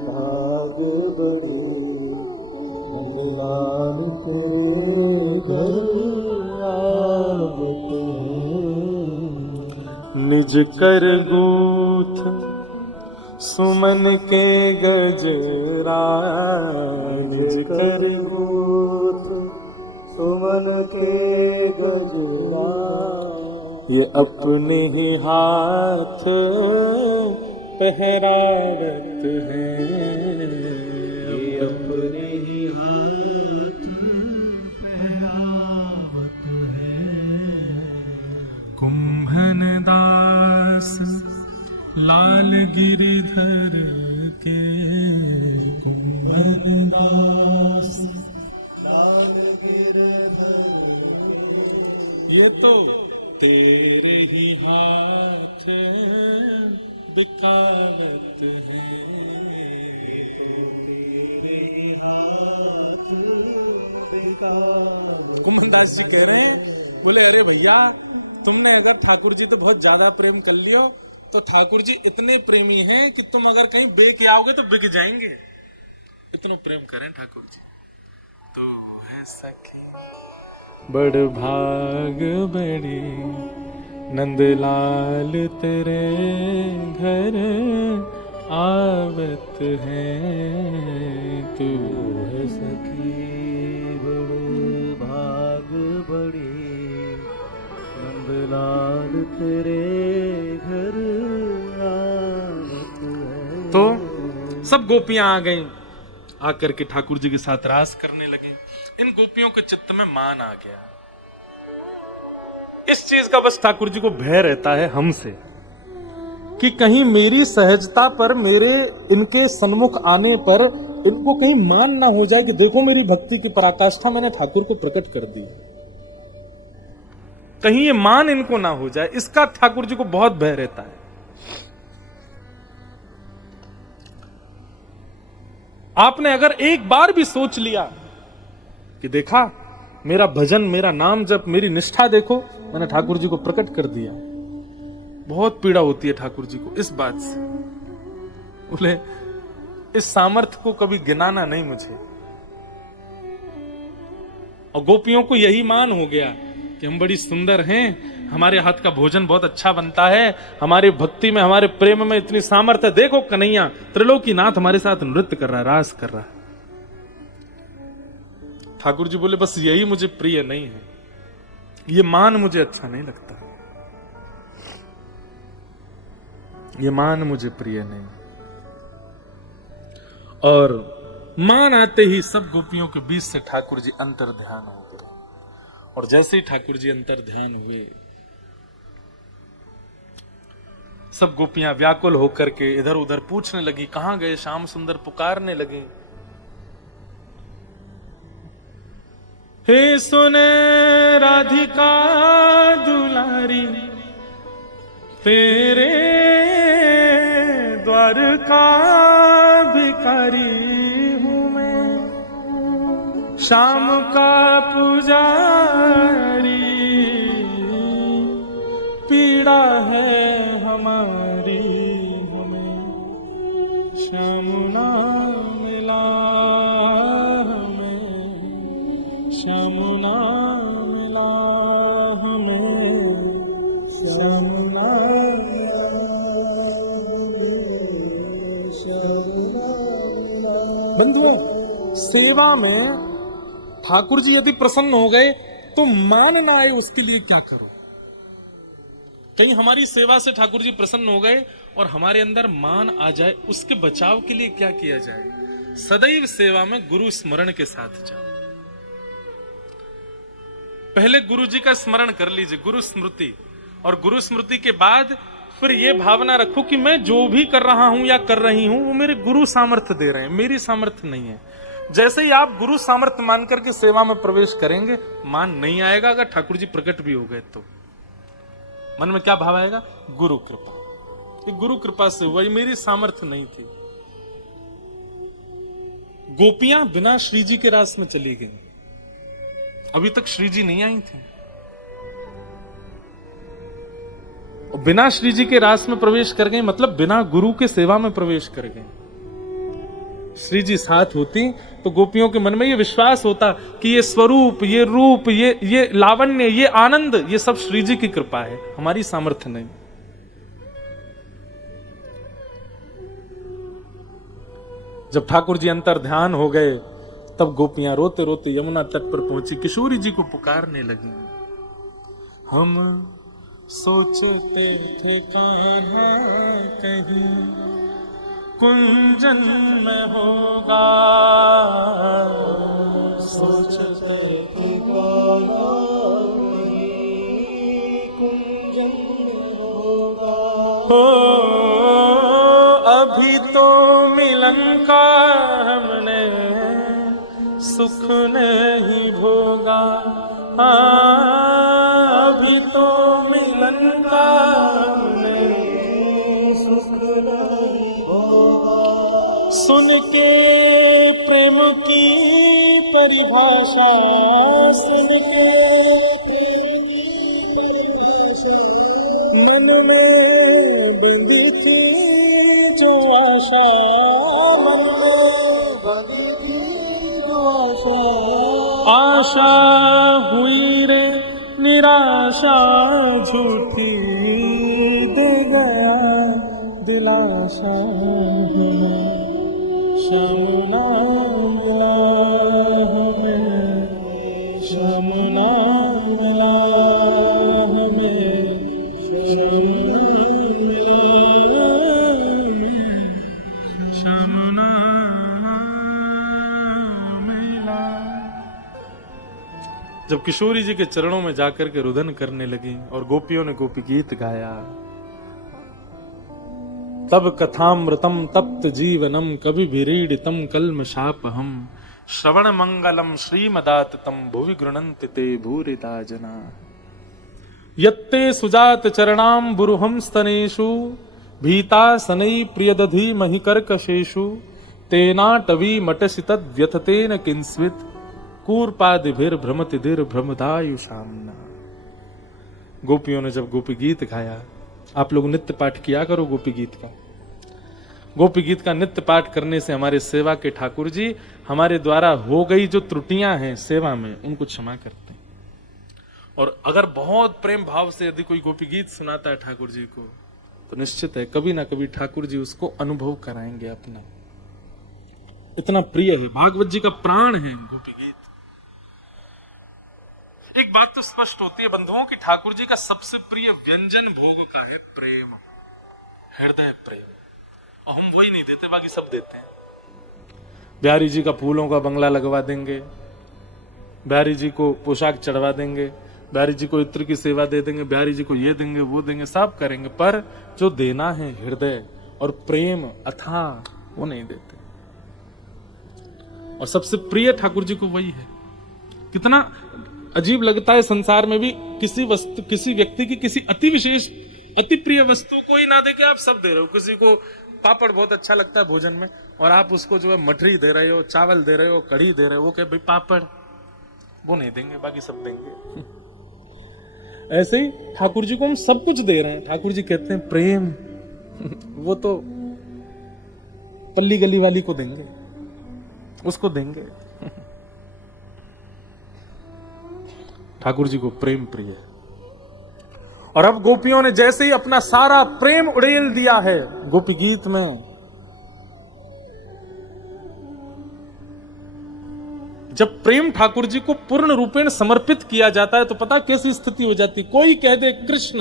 भाग बड़ी, नंदलाल तेरे घर आवत है। निज कर गूथ सुमन के गजरा, निज कर गूथ सुमन के गजरा, ये अपने ही हाथ पहरावत है। ये अपने ही हाथ पहरावत है। कुंभन दास लाल गिरिधर के, कुंभन दास लाल गिरिधर, ये तो तेरे ही हाथ बिकावत है। कुंभनदास जी कह रहे हैं, बोले अरे भैया तुमने अगर ठाकुर जी तो बहुत ज्यादा प्रेम कर लियो, तो ठाकुर जी इतने प्रेमी हैं कि तुम अगर कहीं बेके आओगे तो बिक जाएंगे, इतना प्रेम करें ठाकुर जी। तो है सखी बड़ भाग बड़ी, नंदलाल तेरे घर आवत है। तू है सखी बड़ भाग बड़ी, नंदलाल तेरे घर आवत है। तो सब गोपियां आ गईं, आकर के ठाकुर जी के साथ रास करने लगे। इन गोपियों के चित्त में मान आ गया। इस चीज का बस ठाकुर जी को भय रहता है हमसे, कि कहीं मेरी सहजता पर, मेरे इनके सन्मुख आने पर इनको कहीं मान ना हो जाए कि देखो मेरी भक्ति की पराकाष्ठा मैंने ठाकुर को प्रकट कर दी, कहीं ये मान इनको ना हो जाए, इसका ठाकुर जी को बहुत भय रहता है। आपने अगर एक बार भी सोच लिया कि देखा मेरा भजन, मेरा नाम जब, मेरी निष्ठा देखो, मैंने ठाकुर जी को प्रकट कर दिया, बहुत पीड़ा होती है ठाकुर जी को इस बात से। बोले इस सामर्थ्य को कभी गिनाना नहीं मुझे। और गोपियों को यही मान हो गया कि हम बड़ी सुंदर हैं, हमारे हाथ का भोजन बहुत अच्छा बनता है, हमारी भक्ति में, हमारे प्रेम में इतनी सामर्थ्य है। देखो कन्हैया त्रिलोकीनाथ हमारे साथ नृत्य कर रहा है, रास कर रहा है। ठाकुर जी बोले बस यही मुझे प्रिय नहीं है, ये मान मुझे अच्छा नहीं लगता, ये मान मुझे प्रिय नहीं। और मान आते ही सब गोपियों के बीच से ठाकुर जी अंतर ध्यान हो गए। और जैसे ही ठाकुर जी अंतर ध्यान हुए, सब गोपियां व्याकुल होकर के इधर उधर पूछने लगी, कहां गए श्याम सुंदर, पुकारने लगे। हे सुने राधिका दुलारी, तेरे द्वार का भिखारी हूं मैं, श्याम का पुजारी, पीड़ा है हमारी हमें, श्याम ना मिला हमें, श्याम ना मिला हमें, श्याम ना मिला हमें, श्याम ना मिला। बंधुओं, सेवा में ठाकुर जी यदि प्रसन्न हो गए तो मान ना आए उसके लिए क्या करो। कहीं हमारी सेवा से ठाकुर जी प्रसन्न हो गए और हमारे अंदर मान आ जाए, उसके बचाव के लिए क्या किया जाए। सदैव सेवा में गुरु स्मरण के साथ जाओ। पहले गुरु जी का स्मरण कर लीजिए, गुरु स्मृति, और गुरु स्मृति के बाद फिर यह भावना रखो कि मैं जो भी कर रहा हूं या कर रही हूं वो मेरे गुरु सामर्थ्य दे रहे हैं, मेरी सामर्थ्य नहीं है। जैसे ही आप गुरु सामर्थ्य मान करके सेवा में प्रवेश करेंगे, मान नहीं आएगा। अगर ठाकुर जी प्रकट भी हो गए तो मन में क्या भाव आएगा? गुरु कृपा, ये गुरु कृपा से हुआ, ये मेरी सामर्थ्य नहीं थी। गोपियां बिना श्री जी के रास में चली गई, अभी तक श्री जी नहीं आई थी। बिना श्री जी के रास में प्रवेश कर गए, मतलब बिना गुरु के सेवा में प्रवेश कर गए। श्री जी साथ होती तो गोपियों के मन में ये विश्वास होता कि ये स्वरूप, ये रूप, ये लावण्य, ये आनंद, ये सब श्री जी की कृपा है, हमारी सामर्थ्य नहीं। जब ठाकुर जी अंतर ध्यान हो गए, तब गोपियां रोते रोते यमुना तट पर पहुंची, किशोरी जी को पुकारने लगी। हम सोचते थे कान्हा कहीं कुंजन में होगा, सोचते थे कान्हा कहीं कुंजन में होगा। हो अभी तो मिलन का हमने सुख नहीं भोगा, अभी तो मिलन का हमने सुख नहीं भोगा। सुन के प्रेम की परिभाषा, सुन के प्रेम की परिभाषा, मन में बंधी थी जो आशा, मन में बंधी थी जो आशा, आशा हुई रे निराशा, झूठी दे गया दिलासा, श्याम ना मिला हमें, श्याम ना मिला हमें, श्याम ना मिला हमें, श्याम ना मिला। जब किशोरी जी के चरणों में जाकर के रुदन करने लगी और गोपियों ने गोपी गीत गाया, तब कथामृतम तप्त जीवनम कवि विरीडितम कल्मषापहम, श्रवण मंगलम श्रीमदाततम भुवि गृणन्ति ते भूरिदा जना। यत्ते सुजात चरणाम बुरुहम स्तनेषु, भीता सनै प्रियदधि महिकर्कशेषु, तेनाटवी मटसि तद्व्यथतेन किंस्वित्, कूर्पादिभिर भ्रमतिदिर भ्रमदायुषाम्ना। गोपियों ने जब गोपी गीत गाया, आप लोग नित्य पाठ किया करो गोपी गीत का। गोपी गीत का नित्य पाठ करने से हमारे सेवा के ठाकुर जी हमारे द्वारा हो गई जो त्रुटियां हैं सेवा में, उनको क्षमा करते हैं। और अगर बहुत प्रेम भाव से यदि कोई गोपी गीत सुनाता है ठाकुर जी को, तो निश्चित है कभी ना कभी ठाकुर जी उसको अनुभव कराएंगे अपना। इतना प्रिय है, भागवत जी का प्राण है गोपी गीत। एक बात तो स्पष्ट होती है बंधुओं कि ठाकुर जी का सबसे प्रिय व्यंजन भोग का है प्रेम, हृदय प्रेम। और हम वही नहीं देते, बाकी सब देते हैं। बिहारी जी का फूलों का बंगला लगवा देंगे, बिहारी जी को पोशाक चढ़वा देंगे, बिहारी जी को इत्र की सेवा दे देंगे, बिहारी जी को ये देंगे वो देंगे, सब करेंगे, पर जो देना है हृदय और प्रेम अथाह वो नहीं देते। और सबसे प्रिय ठाकुर जी को वही है। कितना अजीब लगता है संसार में भी किसी वस्तु, किसी व्यक्ति की किसी अति विशेष अति प्रिय वस्तु को ही ना देके आप सब दे रहे हो। किसी को पापड़ बहुत अच्छा लगता है भोजन में और आप उसको जो है मठरी दे रहे हो, चावल दे रहे हो, कढ़ी दे रहे हो, वो कहे भाई पापड़, वो नहीं देंगे, बाकी सब देंगे। ऐसे ही ठाकुर जी को हम सब कुछ दे रहे हैं। ठाकुर जी कहते हैं प्रेम, वो तो पल्ली गली वाली को देंगे, उसको देंगे। ठाकुर जी को प्रेम प्रिय है। और अब गोपियों ने जैसे ही अपना सारा प्रेम उड़ेल दिया है गोपी गीत में, जब प्रेम ठाकुर जी को पूर्ण रूपेण समर्पित किया जाता है तो पता कैसी स्थिति हो जाती। कोई कह दे कृष्ण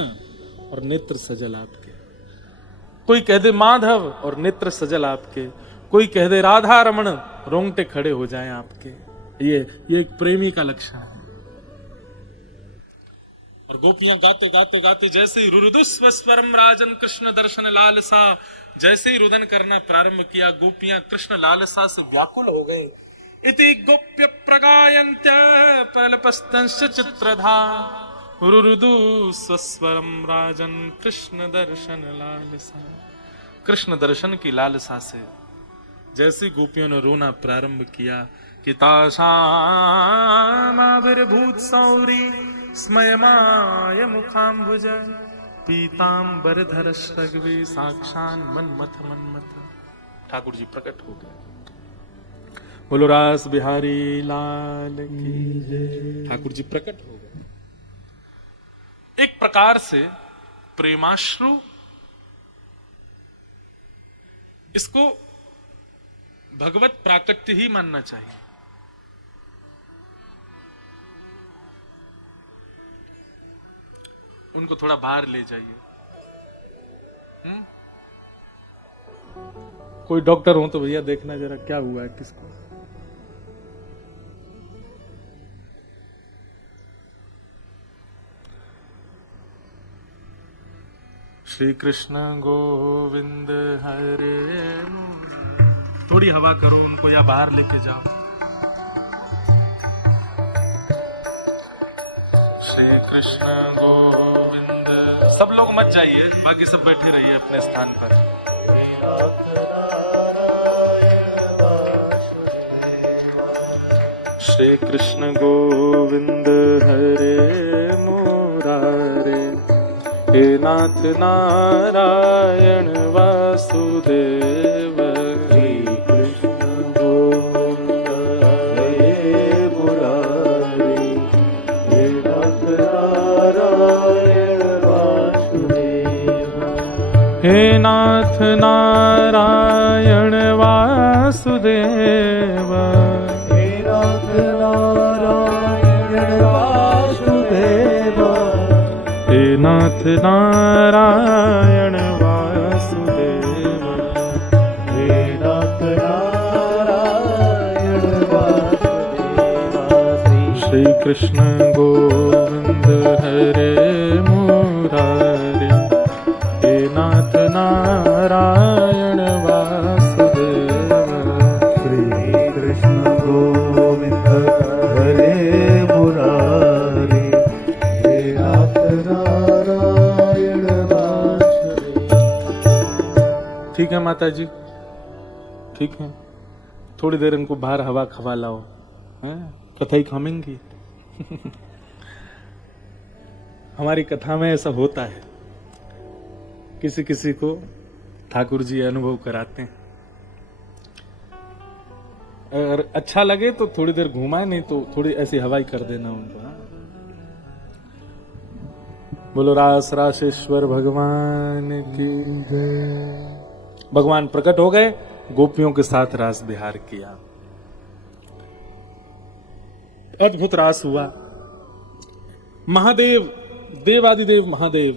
और नेत्र सजल आपके, कोई कह दे माधव और नेत्र सजल आपके, कोई कह दे राधा रमण, रोंगटे खड़े हो जाएं आपके। ये एक प्रेमी का लक्षण है। और गोपियां गाते गाते गाते जैसे ही रुरुदुस्व स्वरम राजन कृष्ण दर्शन लालसा, जैसे ही रुदन करना प्रारंभ किया गोपियां कृष्ण लालसा से व्याकुल हो गए। इति गोप्य प्रगायन्त्य परलपस्तंश चित्रधा, रुरुदुस्व स्वरम राजन कृष्ण दर्शन लालसा। कृष्ण दर्शन की लालसा से जैसे गोपियों ने रोना प्रारंभ किया कि तासामाविर्भूत सौरी स्मयमाय मुखाम्बुज पीतांबरधर श्रगवे साक्षान मन्मथ मन्मथ। ठाकुर जी प्रकट हो गए। बोलो रास बिहारी लाल की जय। ठाकुर जी प्रकट हो गए। एक प्रकार से प्रेमाश्रु, इसको भगवत प्राकट्य ही मानना चाहिए। उनको थोड़ा बाहर ले जाइए। कोई डॉक्टर हो तो भैया देखना जरा क्या हुआ है किसको। श्री कृष्ण गोविंद हरे। थोड़ी हवा करो उनको या बाहर लेके जाओ। श्री कृष्ण गोविंद। सब लोग मत जाइए, बाकी सब बैठे रहिए अपने स्थान पर। श्री कृष्ण गोविंद हरे मुरारे, हे नाथ नारायण वासुदेव। श्री कृष्ण गोविंद हरे मुरारे, हे नाथ नारायण वासुदेव। हे नाथ नारायण वासुदेव। हे नाथ नारायण वासुदेव। हे नाथ नारायण वासुदेव। हे नाथ नारायण वासुदेव। श्री कृष्ण गोविंद हरे मुरारे, हे नाथ नारायण वासुदेव। श्री कृष्ण गोविंद हरे मुरारे, हे नाथ नारायण वासुदेव। ठीक है माता जी, ठीक है। थोड़ी देर इनको बाहर हवा खवा लाओ, कथा ही खामेंगी। हमारी कथा में ऐसा होता है, किसी किसी को ठाकुर जी अनुभव कराते हैं। अगर अच्छा लगे तो थोड़ी देर घुमाए, नहीं तो थोड़ी ऐसी हवाई कर देना उनको। बोलो रास राशेश्वर भगवान की जय। भगवान प्रकट हो गए, गोपियों के साथ रास विहार किया। अद्भुत रास हुआ। महादेव, देवादिदेव महादेव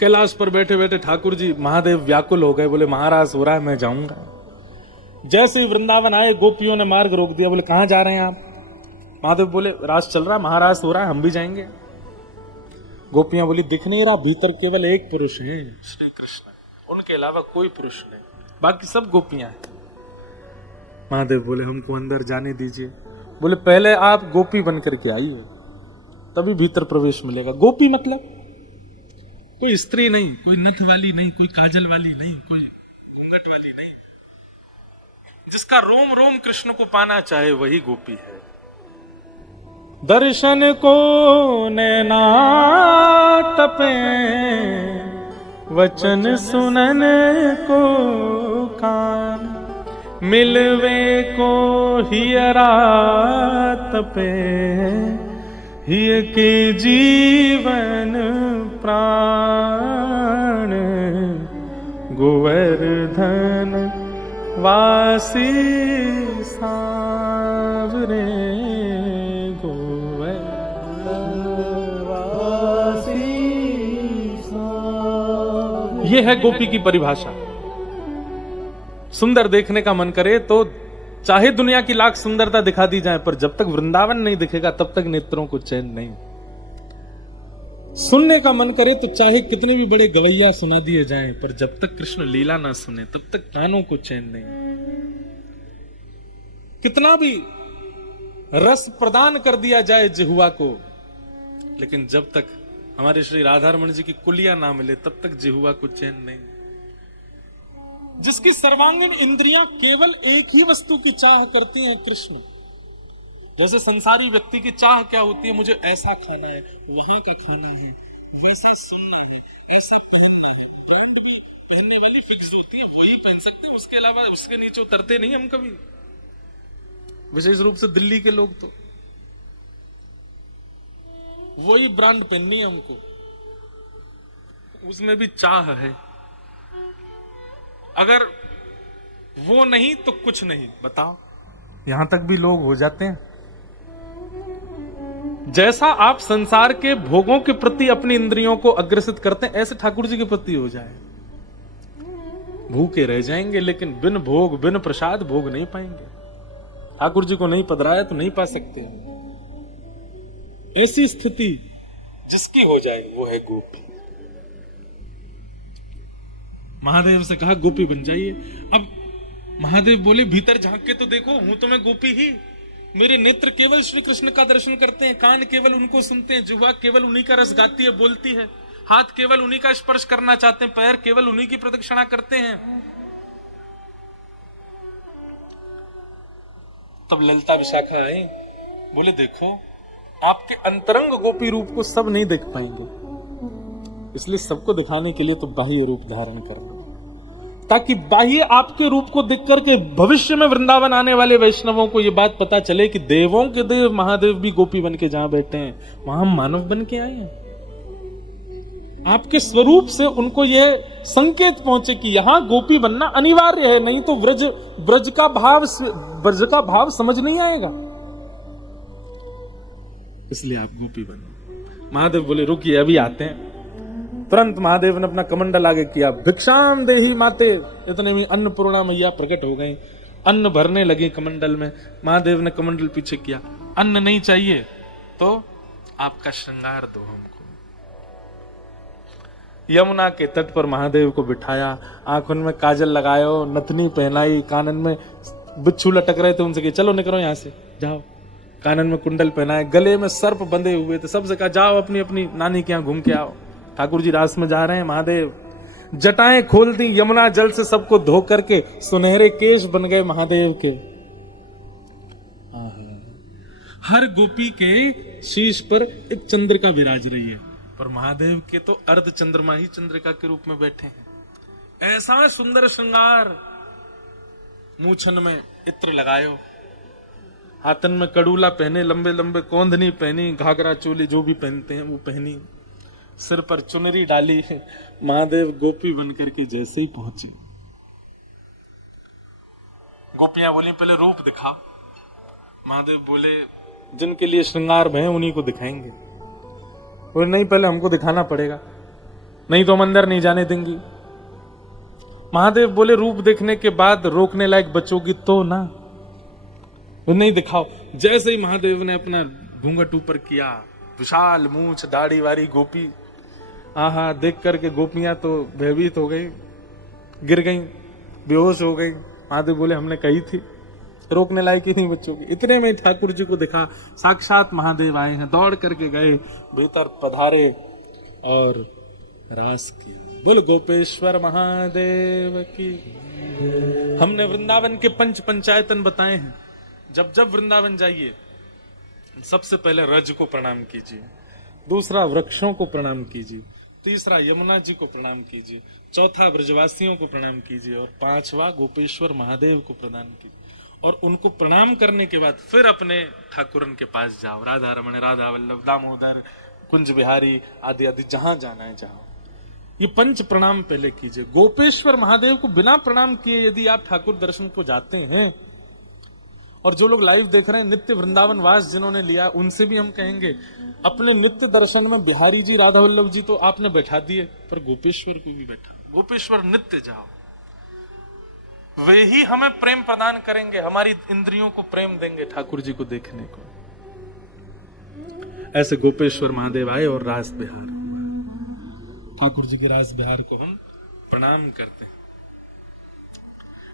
कैलाश पर बैठे बैठे ठाकुर जी महादेव व्याकुल हो गए, बोले महाराज हो रहा है, मैं जाऊंगा। जैसे ही वृंदावन आए गोपियों ने मार्ग रोक दिया, बोले कहां जा रहे हैं आप? महादेव बोले रास चल रहा है, महाराज हो रहा है, हम भी जाएंगे। गोपियां बोली दिख नहीं रहा, भीतर केवल एक पुरुष है, श्री कृष्ण, उनके अलावा कोई पुरुष नहीं, बाकी सब गोपियां हैं। महादेव बोले हमको अंदर जाने दीजिए। बोले पहले आप गोपी बन करके आई हो, तभी भीतर प्रवेश मिलेगा। गोपी मतलब कोई स्त्री नहीं, कोई नथ वाली नहीं, कोई काजल वाली नहीं, कोई घूंघट वाली नहीं, जिसका रोम रोम कृष्ण को पाना चाहे वही गोपी है। दर्शन को नैना तपे, वचन सुनन को कान, मिलवे को हियरा तपे, हिय के जीवन प्राण, गोवर्धन वासी सावरे, ये है गोपी की परिभाषा। सुंदर देखने का मन करे तो चाहे दुनिया की लाख सुंदरता दिखा दी जाए, पर जब तक वृंदावन नहीं दिखेगा तब तक नेत्रों को चैन नहीं। सुनने का मन करे तो चाहे कितने भी बड़े गवैया सुना दिए जाएं, पर जब तक कृष्ण लीला ना सुने तब तक कानों को चैन नहीं। कितना भी रस प्रदान कर दिया जाए जिह्वा को, लेकिन जब तक हमारे श्री राधारमण जी की कुलिया ना मिले तब तक जिह्वा को चैन नहीं। जिसकी सर्वांगीण इंद्रियां केवल एक ही वस्तु की चाह करती हैं, कृष्ण। जैसे संसारी व्यक्ति की चाह क्या होती है, मुझे ऐसा खाना है, वहां का खाना है, वैसा सुनना है, ऐसा पहनना है। पैंट भी पहनने वाली फिक्स होती है, वही पहन सकते हैं, उसके अलावा उसके नीचे उतरते नहीं हम कभी। विशेष रूप से दिल्ली के लोग तो वही ब्रांड पहननी है हमको, उसमें भी चाह है। अगर वो नहीं तो कुछ नहीं। बताओ, यहां तक भी लोग हो जाते हैं। जैसा आप संसार के भोगों के प्रति अपनी इंद्रियों को अग्रसित करते हैं, ऐसे ठाकुर जी के प्रति हो जाए। भूखे रह जाएंगे, लेकिन बिन भोग बिन प्रसाद भोग नहीं पाएंगे। ठाकुर जी को नहीं पधराया तो नहीं पा सकते। ऐसी स्थिति जिसकी हो जाए वो है गोपी। महादेव से कहा गोपी बन जाइए। अब महादेव बोले भीतर झांक के तो देखो, हूं तो मैं गोपी ही। मेरे नेत्र केवल श्री कृष्ण का दर्शन करते हैं, कान केवल उनको सुनते हैं, जिह्वा केवल उन्हीं का रस गाती है, बोलती है, हाथ केवल उन्हीं का स्पर्श करना चाहते हैं, पैर केवल उन्हीं की प्रदक्षिणा करते हैं। तब ललिता विशाखा आए, बोले देखो आपके अंतरंग गोपी रूप को सब नहीं देख पाएंगे, इसलिए सबको दिखाने के लिए तो बाह्य रूप धारण करना, ताकि बाह्य आपके रूप को देख करके भविष्य में वृंदावन आने वाले वैष्णवों को यह बात पता चले कि देवों के देव महादेव भी गोपी बन के जहां बैठे हैं, वहां हम मानव बन के आए हैं। आपके स्वरूप से उनको यह संकेत पहुंचे कि यहां गोपी बनना अनिवार्य है, नहीं तो ब्रज का भाव समझ नहीं आएगा। इसलिए आप गोपी बनो। महादेव बोले रुकिए अभी आते हैं। तुरंत महादेव ने अपना कमंडल आगे किया, भिक्षाम देही माते। इतने में अन्नपूर्णा मैया प्रकट हो गई, अन्न भरने लगे कमंडल में। महादेव ने कमंडल पीछे किया, अन्न नहीं चाहिए तो आपका श्रृंगार दो हमको। यमुना के तट पर महादेव को बिठाया, आंखों में काजल लगायो, नथनी पहनाई, कानन में बिच्छू लटक रहे थे, उनसे कहा चलो निकलो यहां से, जाओ। कानन में कुंडल पहनाए, गले में सर्प बंधे हुए थे, सबसे कहा जाओ अपनी अपनी नानी के यहाँ घूम के आओ। ठाकुर जी रास में जा रहे हैं, महादेव जटाएं खोल दी, यमुना जल से सबको धो करके सुनहरे केश बन गए महादेव के। हर गोपी के शीश पर एक चंद्रिका विराज रही है, पर महादेव के तो अर्ध चंद्रमा ही चंद्रिका के रूप में बैठे हैं। ऐसा सुंदर श्रृंगार, मूछन में इत्र लगायो, हाथन में कड़ूला पहने, लंबे लंबे कोंधनी पहनी, घाघरा चोली जो भी पहनते हैं वो पहनी, सिर पर चुनरी डाली। महादेव गोपी बनकर के जैसे ही पहुंचे, गोपियां बोली पहले रूप दिखा। महादेव बोले जिनके लिए श्रृंगार भय उन्हीं को दिखाएंगे। और नहीं, पहले हमको दिखाना पड़ेगा, नहीं तो हम अंदर नहीं जाने देंगी। महादेव बोले रूप देखने के बाद रोकने लायक बचोगी तो ना, नहीं दिखाओ। जैसे ही महादेव ने अपना घूंघट ऊपर किया, विशाल मूंछ दाढ़ी वारी गोपी, आहा, देख करके गोपियां तो भयभीत हो गई, गिर गई, बेहोश हो गई। महादेव बोले हमने कही थी रोकने लायक ही नहीं बच्चों की। इतने में ठाकुर जी को देखा, साक्षात महादेव आए हैं, दौड़ करके गए, भीतर पधारे और रास किया। बोल गोपेश्वर महादेव की। हमने वृंदावन के पंच पंचायतन बताए हैं। जब जब वृंदावन जाइए सबसे पहले रज को प्रणाम कीजिए, दूसरा वृक्षों को प्रणाम कीजिए, तीसरा यमुना जी को प्रणाम कीजिए, चौथा ब्रजवासियों को प्रणाम कीजिए और पांचवा गोपेश्वर महादेव को प्रदान कीजिए। और उनको प्रणाम करने के बाद फिर अपने ठाकुरन के पास जाओ, राधा रमण, राधा वल्लभ, दामोदर, कुंज बिहारी आदि आदि, जहां जाना है जाओ। ये पंच प्रणाम पहले कीजिए। गोपेश्वर महादेव को बिना प्रणाम किए यदि आप ठाकुर दर्शन को जाते हैं, और जो लोग लाइव देख रहे हैं, नित्य वृंदावन वास जिन्होंने लिया, उनसे भी हम कहेंगे अपने नित्य दर्शन में बिहारी जी, राधा वल्लभ जी तो आपने बैठा दिए, पर गोपेश्वर को भी बैठा। गोपेश्वर नित्य जाओ, वे ही हमें प्रेम प्रदान करेंगे, हमारी इंद्रियों को प्रेम देंगे ठाकुर जी को देखने को। ऐसे गोपेश्वर महादेव आए और रास बिहार हुआ। ठाकुर जी के रास बिहार को हम प्रणाम करते हैं।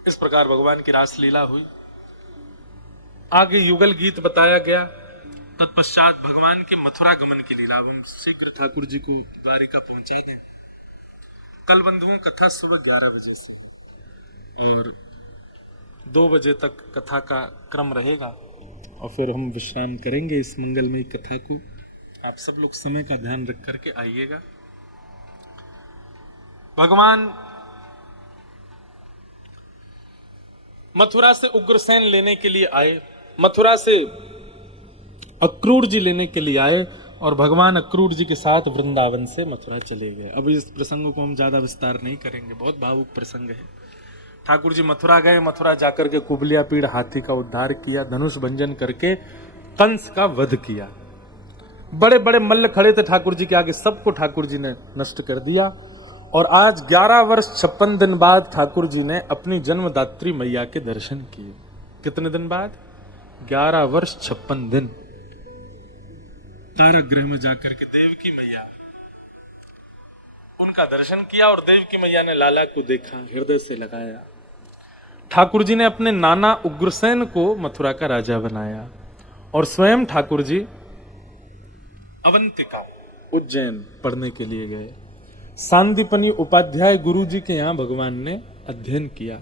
इस प्रकार भगवान की रास लीला हुई। आगे युगल गीत बताया गया। तत्पश्चात भगवान के मथुरा गमन की लीला। हम शीघ्र ठाकुर जी को द्वारिका पहुंचेंगे। कल बंधुओं कथा सुबह 11 बजे से और 2 बजे तक कथा का क्रम रहेगा और फिर हम विश्राम करेंगे इस मंगलमयी कथा को। आप सब लोग समय का ध्यान रख करके आइएगा। भगवान मथुरा से उग्रसेन लेने के लिए आए, मथुरा से अक्रूर जी लेने के लिए आए और भगवान अक्रूर जी के साथ वृंदावन से मथुरा चले गए। अब इस प्रसंग को हम ज्यादा विस्तार नहीं करेंगे, बहुत भावुक प्रसंग है। ठाकुर जी मथुरा गए, मथुरा जाकर के कुबलिया पीड़ हाथी का उद्धार किया, धनुष भंजन करके कंस का वध किया। बड़े बड़े मल्ल खड़े थे ठाकुर जी के आगे, सबको ठाकुर जी ने नष्ट कर दिया। और आज 11 वर्ष 56 दिन बाद ठाकुर जी ने अपनी जन्मदात्री मैया के दर्शन किए। कितने दिन बाद? 11 वर्ष 56 दिन। कारागृह में जाकर के देवकी मैया उनका दर्शन किया और देवकी मैया ने लाला को देखा, हृदय से लगाया। ठाकुर जी ने अपने नाना उग्रसेन को मथुरा का राजा बनाया और स्वयं ठाकुर जी अवंतिका उज्जैन पढ़ने के लिए गए। सांदीपनी उपाध्याय गुरु जी के यहाँ भगवान ने अध्ययन किया।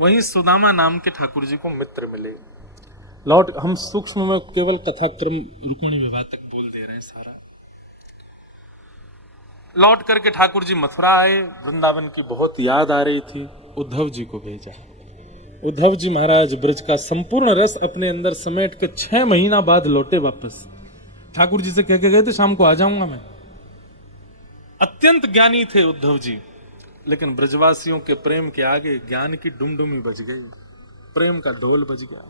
वहीं सुदामा नाम के ठाकुर जी को मित्र मिले। लौट हम सूक्ष्म में केवल कथाक्रम रुक्मिणी विवाह तक बोल दे रहे हैं सारा। लौट करके ठाकुर जी मथुरा आए। वृंदावन की बहुत याद आ रही थी। उद्धव जी को भेजा। उद्धव जी महाराज ब्रज का संपूर्ण रस अपने अंदर समेट के 6 महीना बाद लौटे वापस। ठाकुर जी से कह के गए थे शाम को आ जाऊंगा मैं। अत्यंत ज्ञानी थे उद्धव जी, लेकिन ब्रजवासियों के प्रेम के आगे ज्ञान की डुमडुमी बज गई, प्रेम का ढोल बज गया।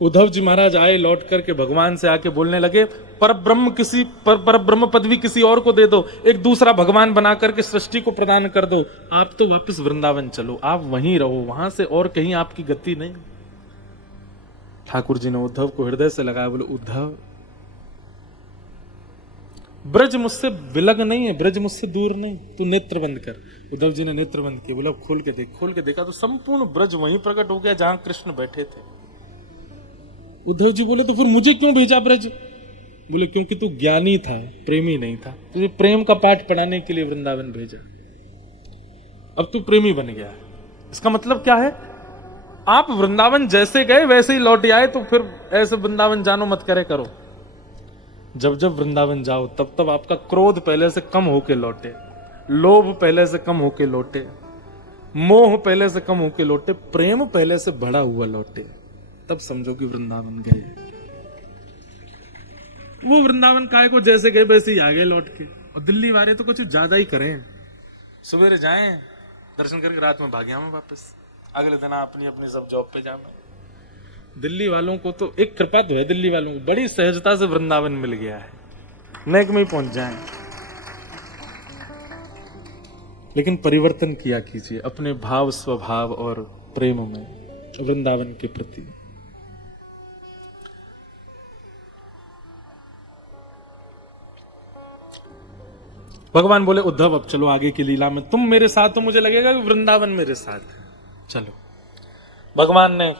उद्धव जी महाराज आए, लौट करके भगवान से आके बोलने लगे, परब्रह्म पदवी किसी और को दे दो, एक दूसरा भगवान बना करके सृष्टि को प्रदान कर दो। आप तो वापस वृंदावन चलो, आप वहीं रहो, वहां से और कहीं आपकी गति नहीं। ठाकुर जी ने उद्धव को हृदय से लगाया, बोले उद्धव ब्रज मुझसे विलग नहीं है, ब्रज मुझसे दूर नहीं, तू नेत्र बंद कर। उद्धव जी ने नेत्र बंद किए। बोला खोल के देख। खोल के देखा तो संपूर्ण ब्रज वहीं प्रकट हो गया जहां कृष्ण बैठे थे। उद्धव जी बोले तो फिर मुझे क्यों भेजा ब्रज? बोले क्योंकि तू ज्ञानी था, प्रेमी नहीं था, तुझे प्रेम का पाठ पढ़ाने के लिए वृंदावन भेजा। अब तू प्रेमी बन गया। इसका मतलब क्या है? आप वृंदावन जैसे गए वैसे ही लौट आए, तो फिर ऐसे वृंदावन जानो मत करे करो। जब जब वृंदावन जाओ तब तब आपका क्रोध पहले से कम होके लौटे, लोभ पहले से कम होके लौटे, मोह पहले से कम होके लौटे, प्रेम पहले से बढ़ा हुआ लौटे, तब समझो कि वृंदावन गए। वो वृंदावन काय को जैसे गए वैसे ही आ गए लौट के। और दिल्ली वाले तो कुछ ज्यादा ही करें, सवेरे जाएं दर्शन करके रात में भाग्या में वापस, अगले दिन अपनी अपनी सब जॉब पे जाना। दिल्ली वालों को तो एक कृपा तो है, दिल्ली वालों को बड़ी सहजता से वृंदावन मिल गया है, नेक में ही पहुंच जाएं। लेकिन परिवर्तन किया कीजिए अपने भाव स्वभाव और प्रेम में वृंदावन के प्रति। भगवान बोले उद्धव अब चलो आगे की लीला में, तुम मेरे साथ हो, मुझे लगेगा कि वृंदावन मेरे साथ है, चलो। भगवान ने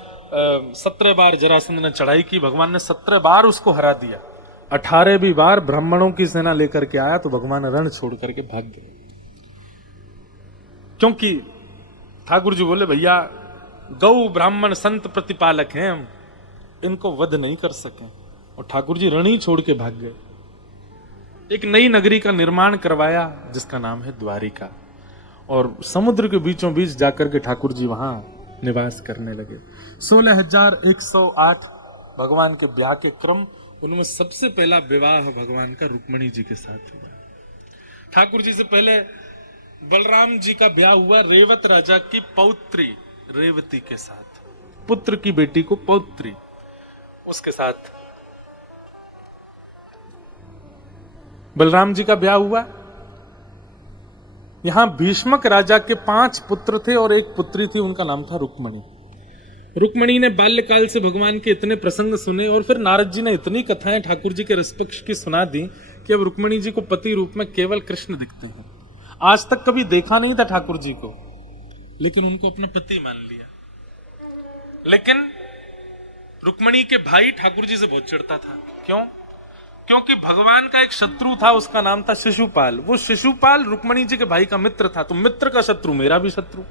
17 बार जरासंध ने चढ़ाई की, भगवान ने 17 बार उसको हरा दिया। 18वीं बार ब्राह्मणों की सेना लेकर के आया तो भगवान रण छोड़ करके भाग गए, क्योंकि ठाकुर जी बोले भैया गौ ब्राह्मण संत प्रतिपालक हैं हम, इनको वध नहीं कर सके, और ठाकुर जी रण ही छोड़ के भाग गए। एक नई नगरी का निर्माण करवाया जिसका नाम है द्वारिका, और समुद्र के बीचों बीच जाकर के ठाकुर जी वहां निवास करने लगे। 16,108 भगवान के ब्याह के क्रम, उनमें सबसे पहला विवाह भगवान का रुक्मणी जी के साथ हुआ। ठाकुर जी से पहले बलराम जी का ब्याह हुआ रेवत राजा की पौत्री रेवती के साथ, पुत्र की बेटी को पौत्री उसके साथ बलराम जी का ब्याह हुआ। यहां भीष्मक राजा के 5 पुत्र थे और एक पुत्री थी, उनका नाम था रुक्मणी। रुक्मणी ने बाल्यकाल से भगवान के इतने प्रसंग सुने और फिर नारद जी ने इतनी कथाएं ठाकुर जी के रसपक्ष की सुना दी कि अब रुक्मणी जी को पति रूप में केवल कृष्ण दिखते हैं। आज तक कभी देखा नहीं था ठाकुर जी को, लेकिन उनको अपना पति मान लिया। लेकिन रुक्मणी के भाई ठाकुर जी से बहुत चिढ़ता था। क्यों? क्योंकि भगवान का एक शत्रु था, उसका नाम था शिशुपाल। वो शिशुपाल रुक्मणी जी के भाई का मित्र था, तो मित्र का शत्रु मेरा भी शत्रु।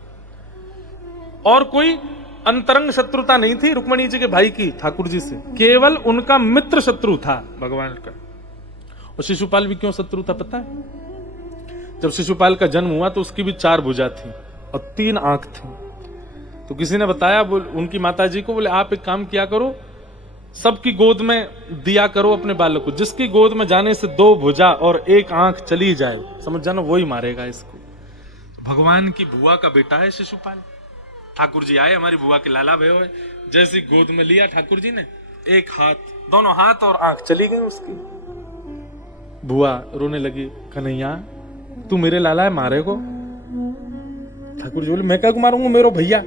और कोई अंतरंग शत्रुता नहीं थी रुक्मणी जी के भाई की ठाकुर जी से, केवल उनका मित्र शत्रु था भगवान का। और शिशुपाल भी क्यों शत्रु था पता है? जब शिशुपाल का जन्म हुआ तो उसकी भी 4 भुजा थी और 3 आंख थी। तो किसी ने बताया उनकी माता जी को, बोले आप एक काम किया करो, सबकी गोद में दिया करो अपने बालक को, जिसकी गोद में जाने से 2 भुजा और 1 आंख चली जाए, समझ जाना वही मारेगा इसको। भगवान की बुआ का बेटा है शिशुपाल। ठाकुर जी आए, हमारी बुआ के लाला भय हुए, जैसी गोद में लिया ठाकुर जी ने, 1 हाथ, दोनों हाथ और आंख चली गई उसकी। बुआ रोने लगी, कन्हैया तू मेरे लाला है, मारे को। ठाकुर जी बोले मैं क्या मारूंगा, मेरो भैया,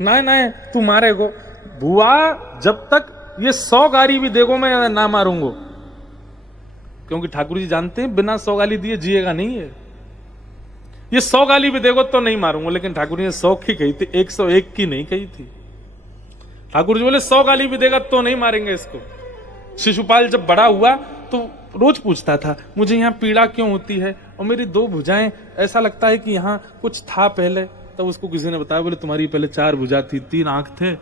ना ना तू मारे को। बुआ जब तक ये 100 गाली भी देगो मैं ना मारूंगा, क्योंकि ठाकुर जी जानते हैं बिना 100 गाली दिए जिएगा नहीं है। ये 100 गाली भी देगो तो नहीं मारूंगा, लेकिन ठाकुर जी ने 100 की कही थी, 101 की नहीं कही थी। ठाकुर जी बोले 100 गाली भी देगा तो नहीं मारेंगे इसको। शिशुपाल जब बड़ा हुआ तो रोज पूछता था मुझे यहाँ पीड़ा क्यों होती है, और मेरी 2 भुजाएं, ऐसा लगता है कि यहाँ कुछ था पहले। तब उसको किसी ने बताया, बोले तुम्हारी पहले 4 भुजा थी, 3 आंख थे,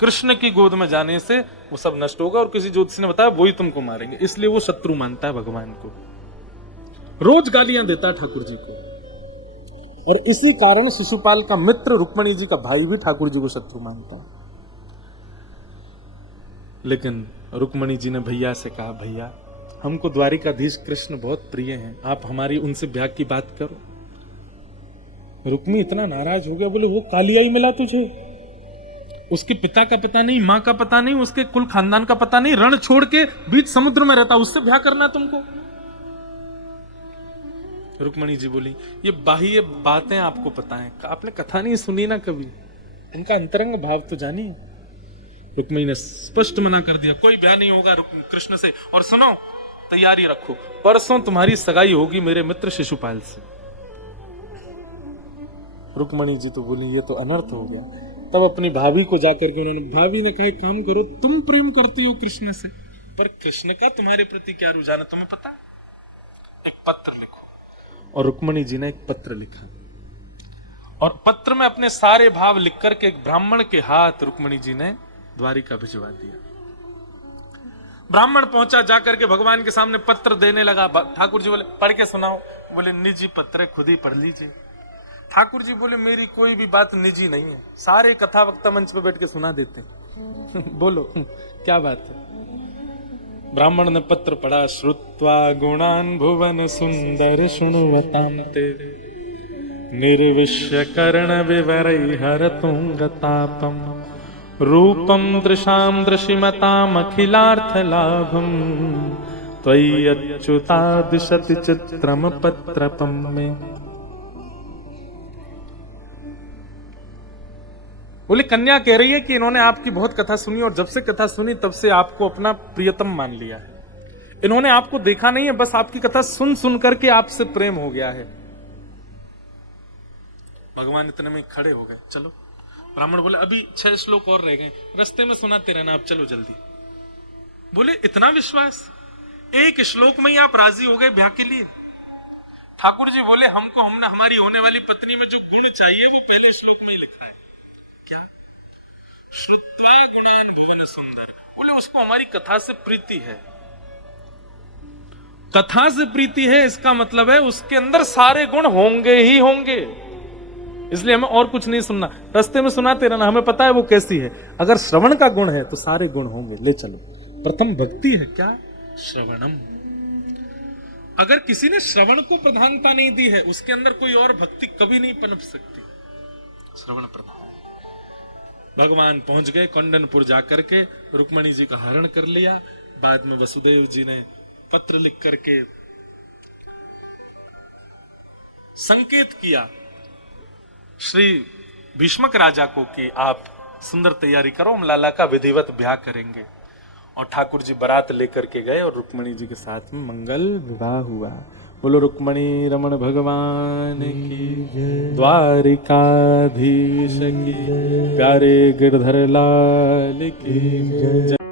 कृष्ण की गोद में जाने से वो सब नष्ट होगा, और किसी ज्योतिषी ने बताया वही तुमको मारेंगे। इसलिए वो शत्रु मानता है भगवान को, रोज गालियां देता है ठाकुर जी को। और इसी कारण शिशुपाल का मित्र रुक्मणी जी का भाई भी ठाकुर जी को शत्रु मानता है। लेकिन रुक्मणी जी ने भैया से कहा, भैया हमको द्वारिकाधीश कृष्ण बहुत प्रिय हैं, आप हमारी उनसे ब्याह की बात करो। रुक्मी इतना नाराज हो गया, बोले वो कालिया ही मिला तुझे, उसके पिता का पता नहीं, मां का पता नहीं, उसके कुल खानदान का पता नहीं, रण छोड़ के बीच समुद्र में रहता, उससे ब्याह करना तुमको। रुक्मणी जी बोली ये बाह्य बातें आपको पता है, आपने कथा नहीं सुनी ना कभी, उनका अंतरंग भाव तो जानिए। रुक्मणी ने स्पष्ट मना कर दिया, कोई ब्याह नहीं होगा कृष्ण से, और सुनो तैयारी रखो, परसों तुम्हारी सगाई होगी मेरे मित्र शिशुपाल से। रुक्मणी जी तो बोली ये तो अनर्थ हो गया। तब अपनी भाभी को जाकर के उन्होंने, भाभी ने कहा काम करो, तुम प्रेम करती हो कृष्ण से, पर कृष्ण का तुम्हारे प्रति क्या रुझान है तुम्हें पता, एक पत्र लिखो। और रुक्मणी जी ने एक पत्र लिखा, और पत्र में अपने सारे भाव लिख करके एक ब्राह्मण के हाथ रुक्मणी जी ने द्वारिका भिजवा दिया। ब्राह्मण पहुंचा, जाकर के भगवान के सामने पत्र देने लगा। ठाकुर जी बोले पढ़ के सुनाओ, बोले निजी पत्र है, खुद ही पढ़ लीजिए। ठाकुर जी बोले मेरी कोई भी बात निजी नहीं है, सारे कथा वक्ता मंच पे बैठ के सुना देते बोलो क्या बात है। ब्राह्मण ने पत्र पढ़ा, श्रुत्वा गुणान भुवन सुंदर शुणुवतां ते निर्विश्य कर्ण विवरै हरतुंग तापम रूपम दृशाम दृशिमताम अखिलार्थ लाभम त्वयि अच्युता दिशति चित्रम पत्रपम में। बोले कन्या कह रही है कि इन्होंने आपकी बहुत कथा सुनी और जब से कथा सुनी तब से आपको अपना प्रियतम मान लिया है। इन्होंने आपको देखा नहीं है, बस आपकी कथा सुन सुन करके आपसे प्रेम हो गया है। भगवान इतने में खड़े हो गए। चलो, ब्राह्मण बोले अभी 6 श्लोक और रह गए, रास्ते में सुनाते रहना, आप चलो जल्दी। बोले इतना विश्वास, एक श्लोक में ही आप राजी हो गए ब्याह के लिए? ठाकुर जी बोले हमको हमने हमारी होने वाली पत्नी में जो गुण चाहिए वो पहले श्लोक में ही लिखा है। क्या? श्रुत्वा गुणान भुवन सुंदर। बोले उसको हमारी कथा से प्रीति है। कथा से प्रीति है इसका मतलब है उसके अंदर सारे गुण होंगे ही होंगे, इसलिए हमें और कुछ नहीं सुनना, रास्ते में सुनाते रहना, हमें पता है वो कैसी है। अगर श्रवण का गुण है तो सारे गुण होंगे। ले चलो, प्रथम भक्ति है क्या? श्रवणम। अगर किसी ने श्रवण को प्रधानता नहीं दी है उसके अंदर कोई और भक्ति कभी नहीं पनप सकती। श्रवण प्रधान। भगवान पहुंच गए कौंडनपुर जाकर के, रुक्मणी जी का हरण कर लिया। बाद में वसुदेव जी ने पत्र लिख करके संकेत किया श्री भीष्मक राजा को कि आप सुंदर तैयारी करो, हम लाला का विधिवत ब्याह करेंगे। और ठाकुर जी बारात लेकर के गए और रुक्मणी जी के साथ में मंगल विवाह हुआ। बोलो रुक्मणी रमण भगवान की, द्वारिकाधीश की, प्यारे गिरधर लाल की जय।